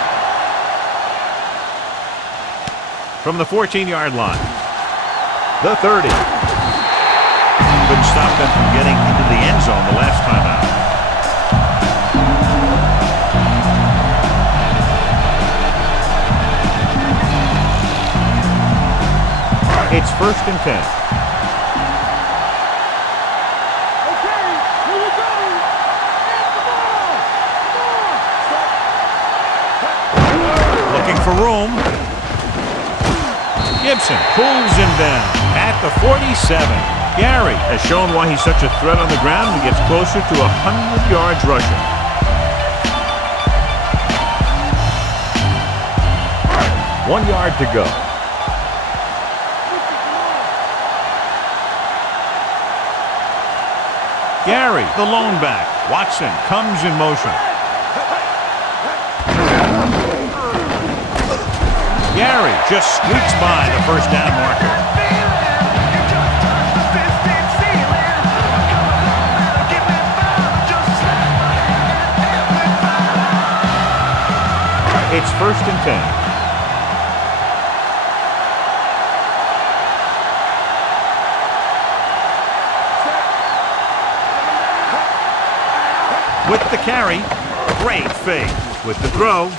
From the 14-yard line. The 30. Couldn't stop them from getting into the end zone the last time out. It's first and 10. For room. Gibson pulls him down at the 47. Gary has shown why he's such a threat on the ground when he gets closer to 100 yards rushing. One yard to go. Gary, the lone back. Watson comes in motion. Gary just squeaks by the first down marker. It's 1st and 10. With the carry, great fake. With the throw,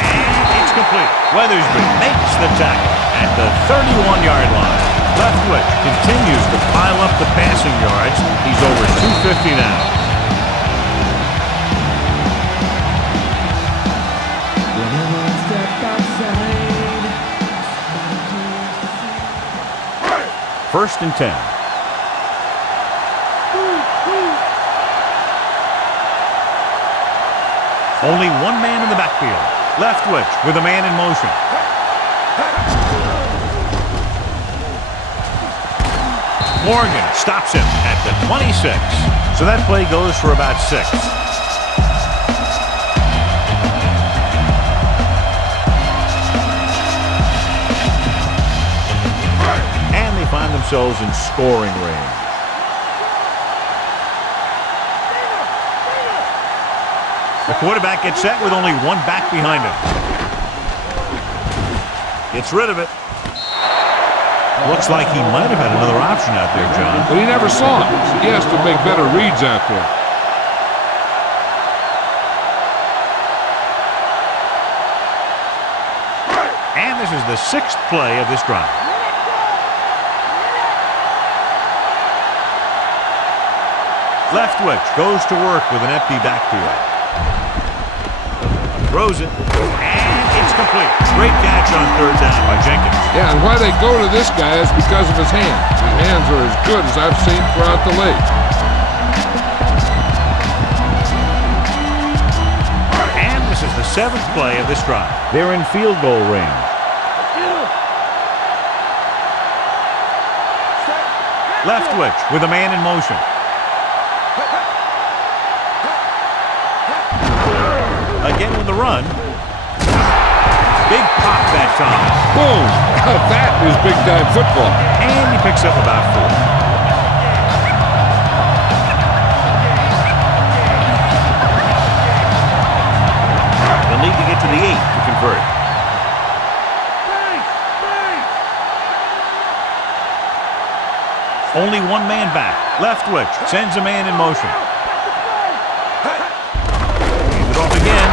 and it's complete. Weathersby makes the tackle at the 31-yard line. Leftwich continues to pile up the passing yards. He's over 250 now. First and 10. Only one man in the backfield. Leftwich with a man in motion. Morgan stops him at the 26. So that play goes for about 6. And they find themselves in scoring range. The quarterback gets set with only one back behind him. Gets rid of it. Looks like he might have had another option out there, John. But he never saw it. So he has to make better reads out there. And this is the 6th play of this drive. Leftwich goes to work with an empty backfield. Throws it, and it's complete. Great catch on 3rd down by Jenkins. Yeah, and why they go to this guy is because of his hands. His hands are as good as I've seen throughout the league. And this is the 7th play of this drive. They're in field goal range. Leftwich with a man in motion. Again with the run. Big pop that time. Boom! That is big-time football. And he picks up about 4. They'll need to get to the 8 to convert. Only one man back. Leftwich sends a man in motion. Off again.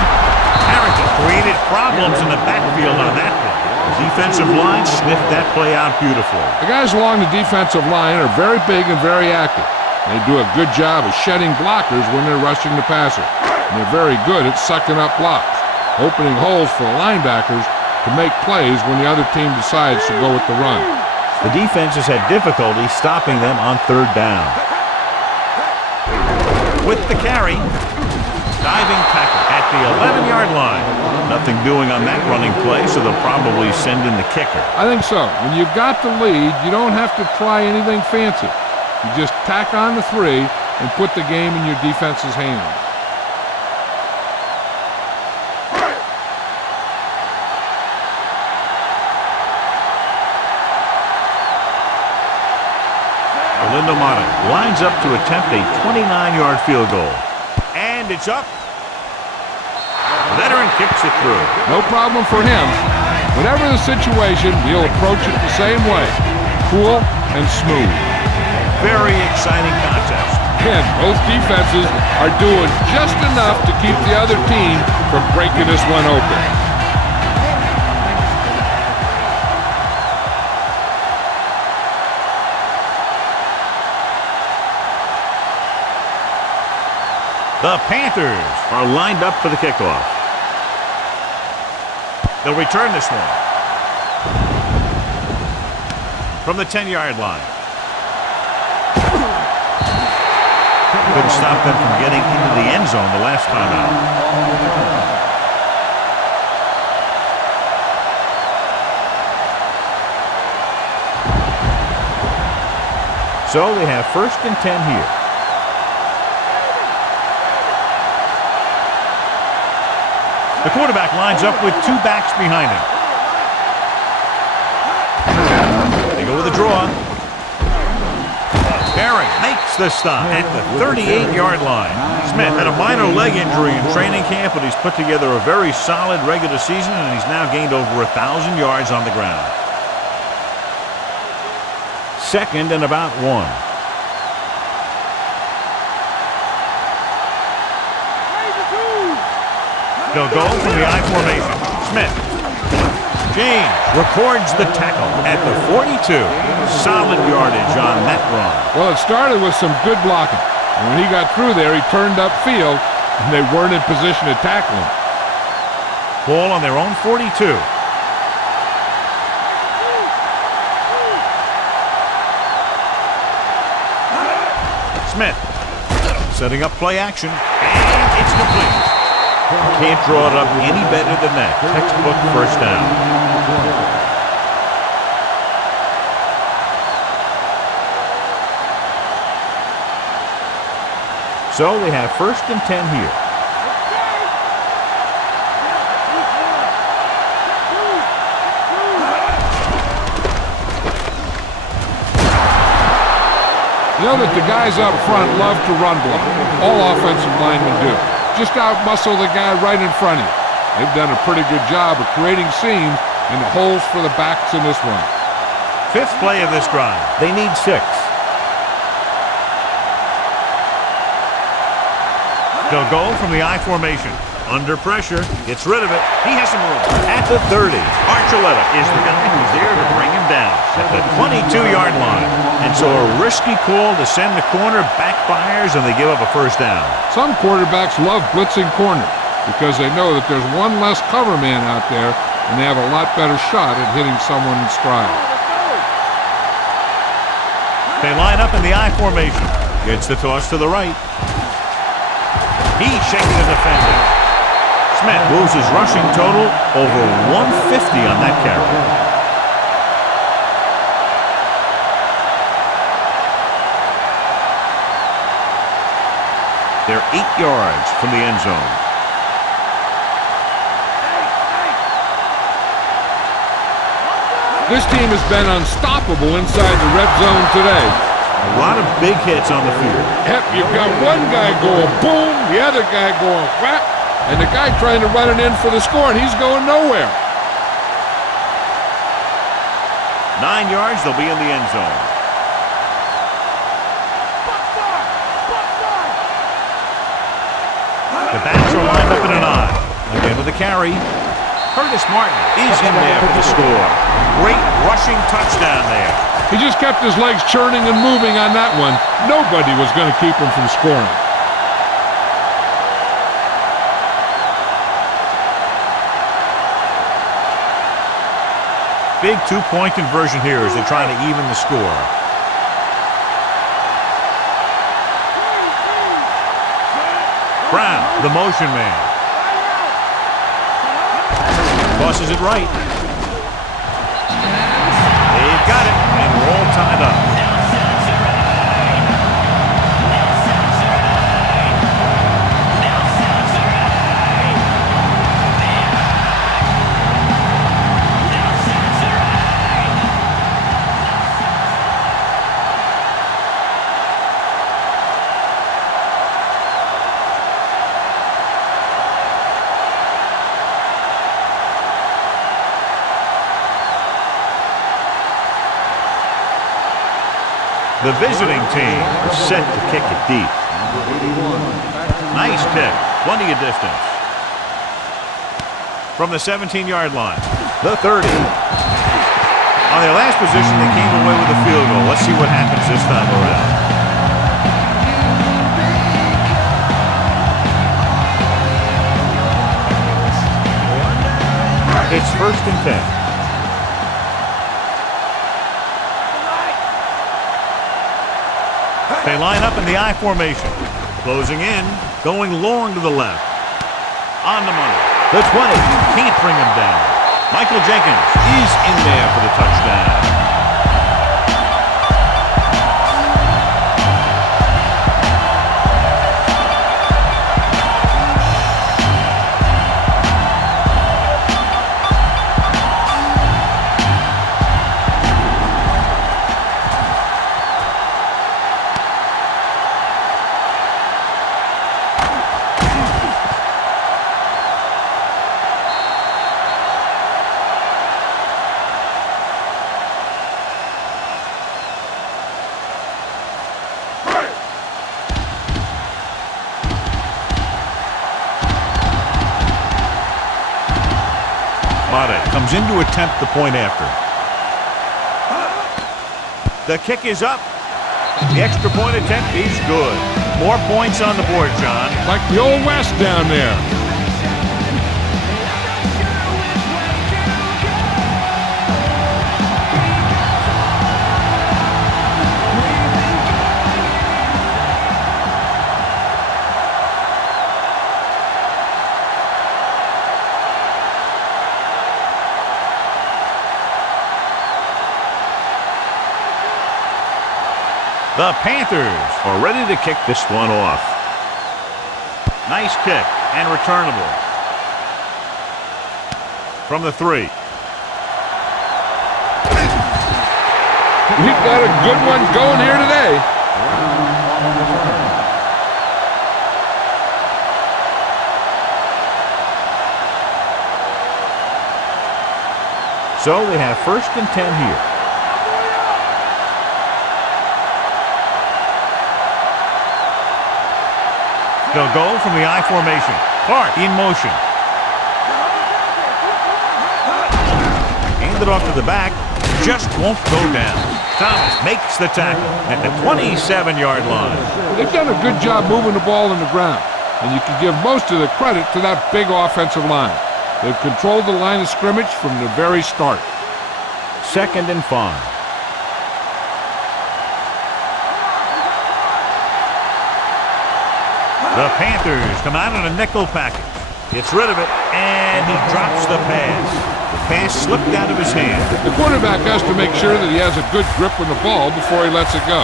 Harrington created problems in the backfield on that play. The defensive line sniffed that play out beautifully. The guys along the defensive line are very big and very active. They do a good job of shedding blockers when they're rushing the passer. And they're very good at sucking up blocks, opening holes for the linebackers to make plays when the other team decides to go with the run. The defense has had difficulty stopping them on 3rd down. With the carry. Diving tackle at the 11-yard line. Nothing doing on that running play, so they'll probably send in the kicker. I think so. When you've got the lead, you don't have to try anything fancy. You just tack on the 3 and put the game in your defense's hands. Orlando Martin lines up to attempt a 29-yard field goal. And it's up. The veteran kicks it through. No problem for him. Whatever the situation, he'll approach it the same way. Cool and smooth. Very exciting contest. And both defenses are doing just enough to keep the other team from breaking this one open. The Panthers are lined up for the kickoff. They'll return this one. from the 10-yard line. Couldn't stop them from getting into the end zone the last time out. So they have 1st and 10 here. The quarterback lines up with 2 backs behind him. They go with a draw. Barry makes the stop at the 38-yard line. Smith had a minor leg injury in training camp, but he's put together a very solid regular season, and he's now gained over 1,000 yards on the ground. 2nd and about 1. They'll go from the I formation. Smith. James records the tackle at the 42. Solid yardage on that run. Well, it started with some good blocking. And when he got through there, he turned upfield, and they weren't in position to tackle him. Ball on their own 42. Smith setting up play action, and it's complete. Can't draw it up any better than that. Textbook first down. So they have 1st and 10 here. You know that the guys up front love to run block. All offensive linemen do. Just out-muscle the guy right in front of you. They've done a pretty good job of creating seams and the holes for the backs in this one. 5th play of this drive. They need 6. They'll go from the I formation. Under pressure, gets rid of it. He has some room. At the 30, Archuleta is the guy who's there to bring him down at the 22-yard line. And so a risky call to send the corner backfires, and they give up a 1st down. Some quarterbacks love blitzing corners because they know that there's one less cover man out there, and they have a lot better shot at hitting someone in stride. They line up in the I formation. Gets the toss to the right. He shakes the defender. Smith moves his rushing total over 150 on that carry. They're 8 yards from the end zone. This team has been unstoppable inside the red zone today. A lot of big hits on the field. Yep, you've got one guy going boom, the other guy going whap, and the guy trying to run it in for the score, and he's going nowhere. 9 yards, they'll be in the end zone. The backs are lined up in an I. Again with the carry. Curtis Martin is in there for the score. Great rushing touchdown there. He just kept his legs churning and moving on that one. Nobody was going to keep him from scoring. Big 2-point conversion here as they try to even the score. Brown, the motion man. Tosses it right. They've got it, and we're all tied up. The visiting team is set to kick it deep. Nice kick. Plenty of distance. From the 17-yard line. The 30. On their last position, they came away with a field goal. Let's see what happens this time around. It's 1st and 10. They line up in the I formation. Closing in, going long to the left. On the money. The 20. Can't bring him down. Michael Jenkins is in there for the touchdown. Madden comes in to attempt the point after. The kick is up. The extra point attempt is good. More points on the board, John. Like the old West down there. The Panthers are ready to kick this one off. Nice kick and returnable. From the 3. We've got a good one going here today. So they have 1st and 10 here. They'll go from the I formation. Clark in motion. Hand it off to the back. Just won't go down. Thomas makes the tackle at the 27-yard line. They've done a good job moving the ball in the ground, and you can give most of the credit to that big offensive line. They've controlled the line of scrimmage from the very start. 2nd and 5. The Panthers come out in a nickel package. Gets rid of it, and he drops the pass. The pass slipped out of his hand. The quarterback has to make sure that he has a good grip on the ball before he lets it go.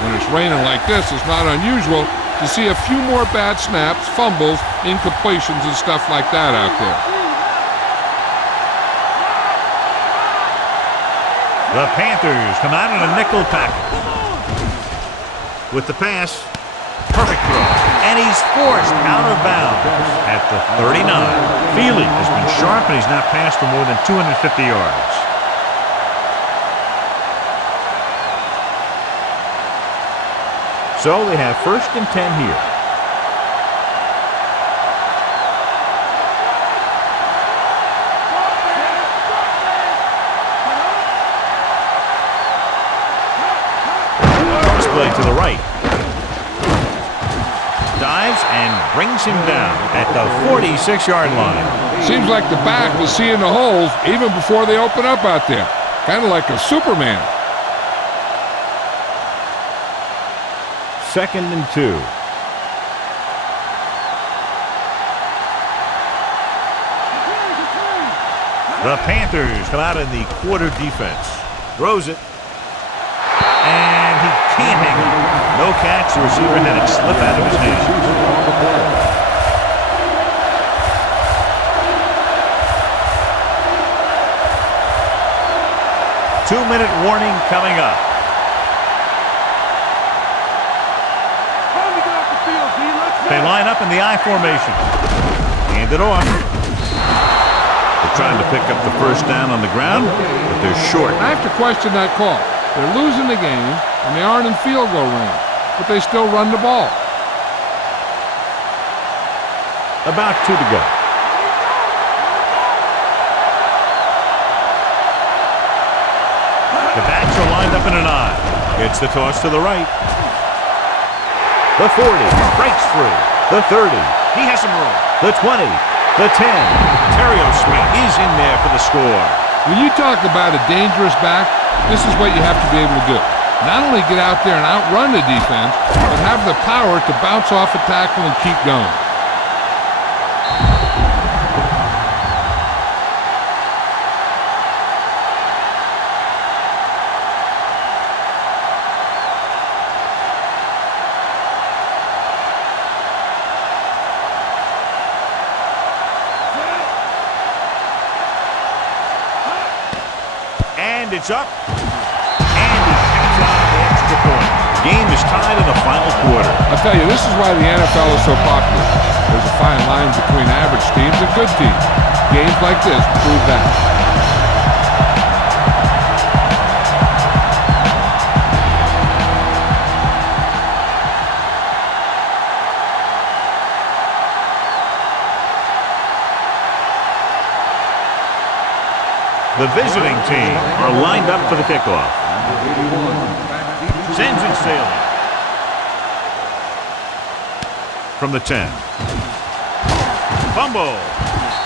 When it's raining like this, it's not unusual to see a few more bad snaps, fumbles, incompletions, and stuff like that out there. The Panthers come out in a nickel package. With the pass, perfect throw. And he's forced out of bounds at the 39. Feely has been sharp, and he's not passed for more than 250 yards. So they have 1st and 10 here. Play to the right. Dives and brings him down at the 46-yard line. Seems like the back was seeing the holes even before they open up out there. Kind of like a Superman. 2nd and 2. The Panthers come out in the quarter defense. Throws it. And he can't hang it. No catch. The receiver had it slip out of his hands. 2-minute warning coming up. They line up in the I formation. Hand it off. They're trying to pick up the 1st down on the ground, but they're short. I have to question that call. They're losing the game, and they aren't in field goal range, but they still run the ball. About 2 to go. The backs are lined up in an I. It's the toss to the right. The 40 breaks through. The 30. He has some room. The 20. The 10. Terrio Smith is in there for the score. When you talk about a dangerous back, this is what you have to be able to do. not only get out there and outrun the defense, but have the power to bounce off a tackle and keep going. And it's up. And he kicks out the extra point. Game is tied in the final quarter. I'll tell you, this is why the NFL is so popular. There's a fine line between average teams and good teams. Games like this prove that. The visiting team are lined up for the kickoff. Sends it sailing. From the 10. Fumble.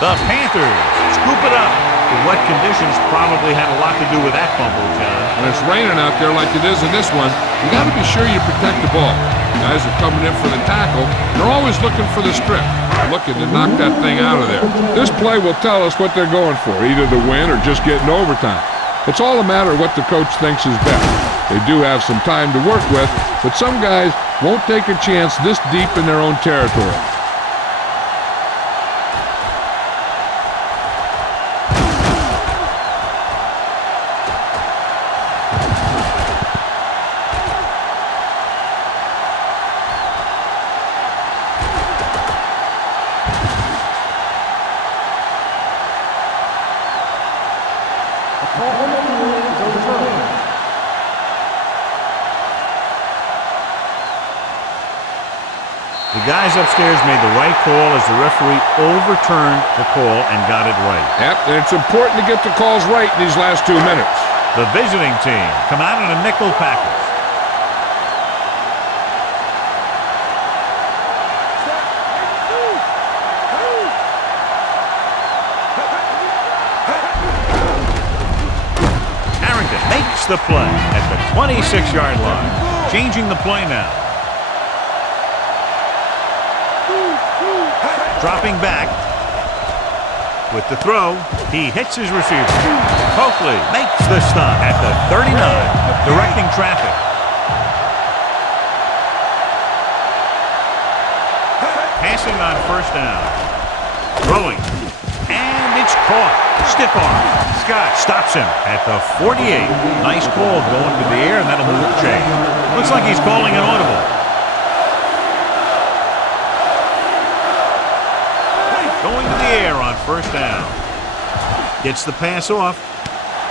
The Panthers scoop it up. The wet conditions probably had a lot to do with that fumble, John. When it's raining out there like it is in this one, you got to be sure you protect the ball. Guys are coming in for the tackle. They're always looking for the strip, looking to knock that thing out of there. This play will tell us what they're going for, either the win or just getting overtime. It's all a matter of what the coach thinks is best. They do have some time to work with, but some guys won't take a chance this deep in their own territory. The guys upstairs made the right call as the referee overturned the call and got it right. Yep, and it's important to get the calls right in these last 2 minutes. The visiting team come out in a nickel package. Harrington makes the play at the 26-yard line. Changing the play now. Dropping back with the throw, he hits his receiver. Coakley makes the stop at the 39, directing traffic. Passing on first down. Throwing, and it's caught. Stiff arm. Scott stops him at the 48. Nice call going to the air, and that'll move the chain. Looks like he's calling an audible. Going to the air on first down. Gets the pass off.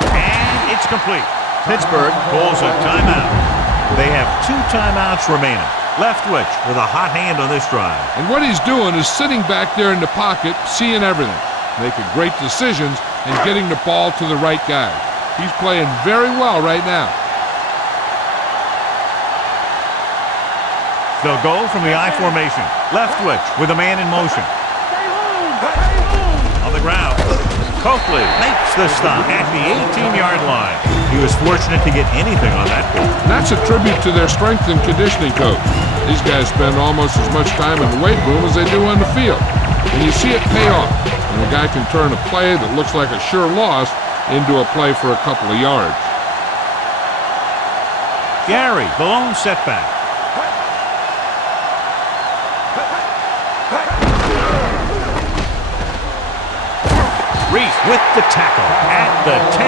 And it's complete. Pittsburgh calls a timeout. They have 2 timeouts remaining. Leftwich with a hot hand on this drive. And what he's doing is sitting back there in the pocket, seeing everything, making great decisions, and getting the ball to the right guy. He's playing very well right now. They'll go from the I formation. Leftwich with a man in motion. On the ground, Coakley makes the stop at the 18-yard line. He was fortunate to get anything on that ball. That's a tribute to their strength and conditioning coach. These guys spend almost as much time in the weight room as they do on the field. And you see it pay off. And the guy can turn a play that looks like a sure loss into a play for a couple of yards. Gary, the lone setback. Reese with the tackle at the 10.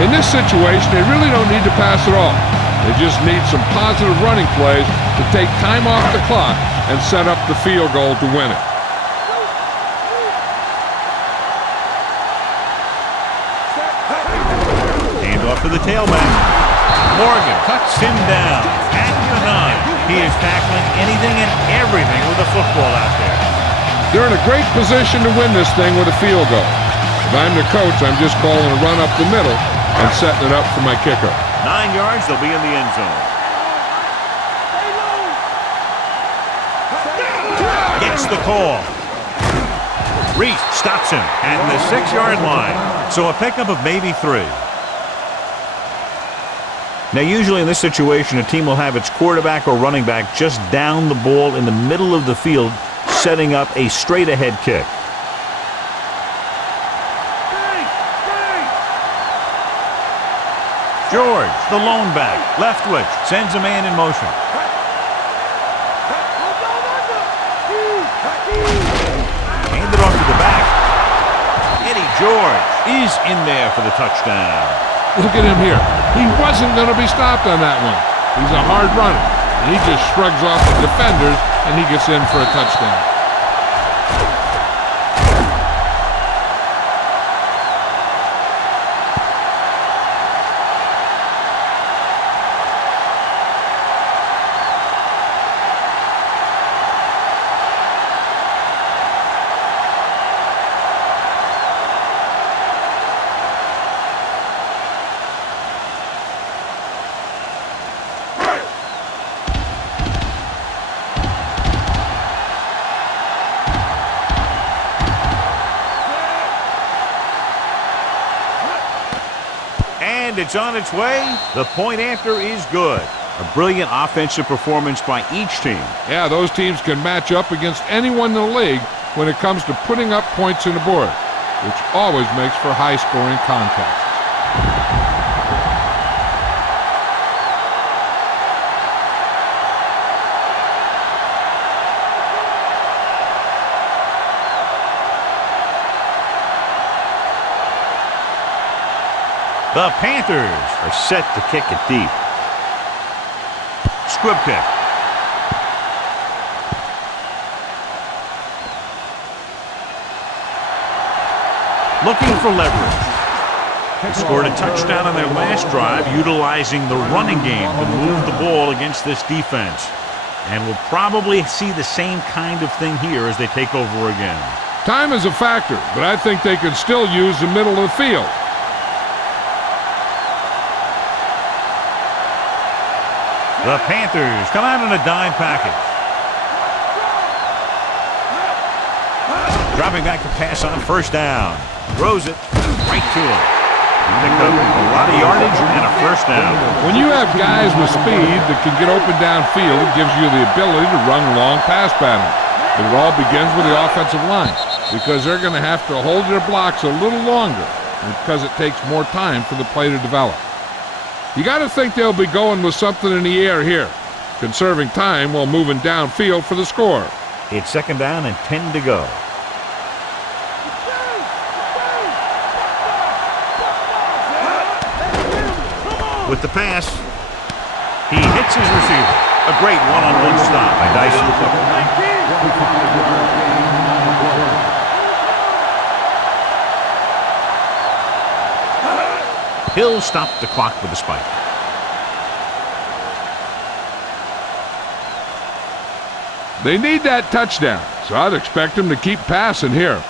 In this situation, they really don't need to pass at all. They just need some positive running plays to take time off the clock and set up the field goal to win it. Hand off to the tailback. Morgan cuts him down at the 9. He is tackling anything and everything with a football out there. They're in a great position to win this thing with a field goal. If I'm the coach, I'm just calling a run up the middle and setting it up for my kicker. 9 yards, they'll be in the end zone. Gets the call. Reese stops him at the 6-yard line. So a pickup of maybe 3. Now, usually in this situation, a team will have its quarterback or running back just down the ball in the middle of the field, setting up a straight-ahead kick. George, the lone back, left witch, sends a man in motion. Hand it off to the back. Eddie George is in there for the touchdown. Look at him here. He wasn't going to be stopped on that one. He's a hard runner. And he just shrugs off the defenders, and he gets in for a touchdown. And it's on its way. The point after is good. A brilliant offensive performance by each team. Yeah, those teams can match up against anyone in the league when it comes to putting up points on the board, which always makes for high-scoring contests. The Panthers are set to kick it deep. Squib kick. Looking for leverage. They scored a touchdown on their last drive, utilizing the running game to move the ball against this defense. And we'll probably see the same kind of thing here as they take over again. Time is a factor, but I think they can still use the middle of the field. The Panthers come out in a dime package. Dropping back to pass on first down. Throws it right to him. He picked up a lot of yardage and a first down. When you have guys with speed that can get open downfield, it gives you the ability to run long pass patterns. But it all begins with the offensive line, because they're going to have to hold their blocks a little longer because it takes more time for the play to develop. You got to think they'll be going with something in the air here, conserving time while moving downfield for the score. It's second down and 10 to go. With the pass, he hits his receiver. A great one-on-one stop by Dyson. Hill stopped the clock with a spike. They need that touchdown, so I'd expect them to keep passing here.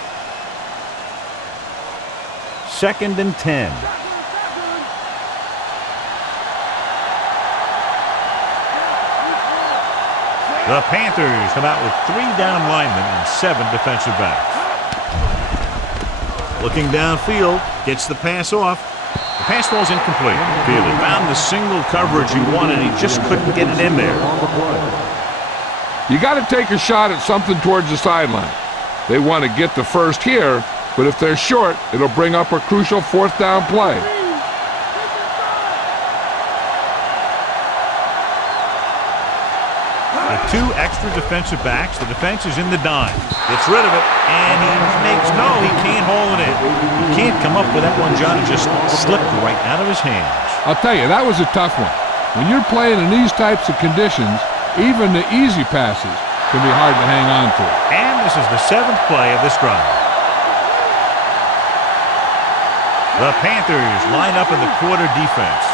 Second and 10. The Panthers come out with 3 down linemen and 7 defensive backs. Looking downfield, gets the pass off. The pass ball's incomplete. Field had found the single coverage he wanted, he just couldn't get it in there. You got to take a shot at something towards the sideline. They want to get the first here, but if they're short, it'll bring up a crucial 4th down play. With 2 extra defensive backs, the defense is in the dime. Gets rid of it, and he can't hold it in. He can't come up with that one, John. It just slipped right out of his hands. I'll tell you, that was a tough one. When you're playing in these types of conditions, even the easy passes can be hard to hang on to. And this is the 7th play of this drive. The Panthers line up in the quarter defense.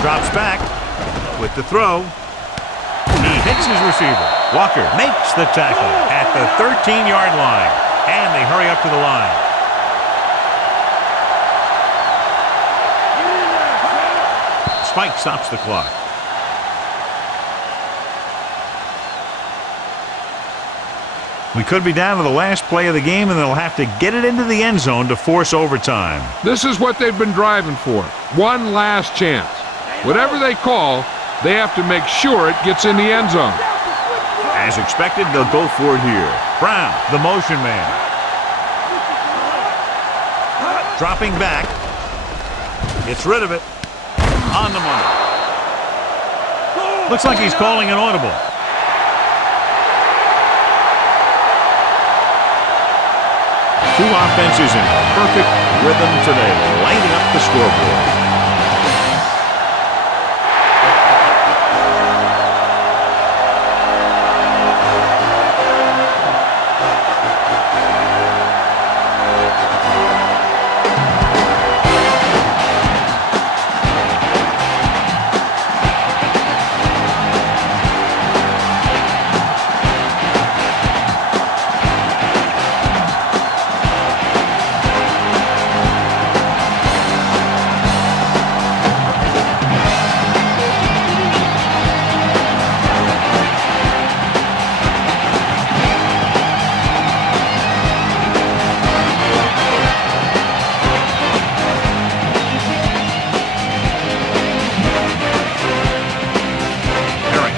Drops back with the throw. He hits his receiver. Walker makes the tackle at the 13-yard line. And they hurry up to the line. Spike stops the clock. We could be down to the last play of the game, and they'll have to get it into the end zone to force overtime. This is what they've been driving for. One last chance. Whatever they call, they have to make sure it gets in the end zone. As expected, they'll go for it here. Brown, the motion man. Dropping back. Gets rid of it. On the money. Looks like he's calling an audible. Two offenses in perfect rhythm today, lighting up the scoreboard.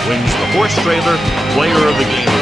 Wins the horse trailer player of the game.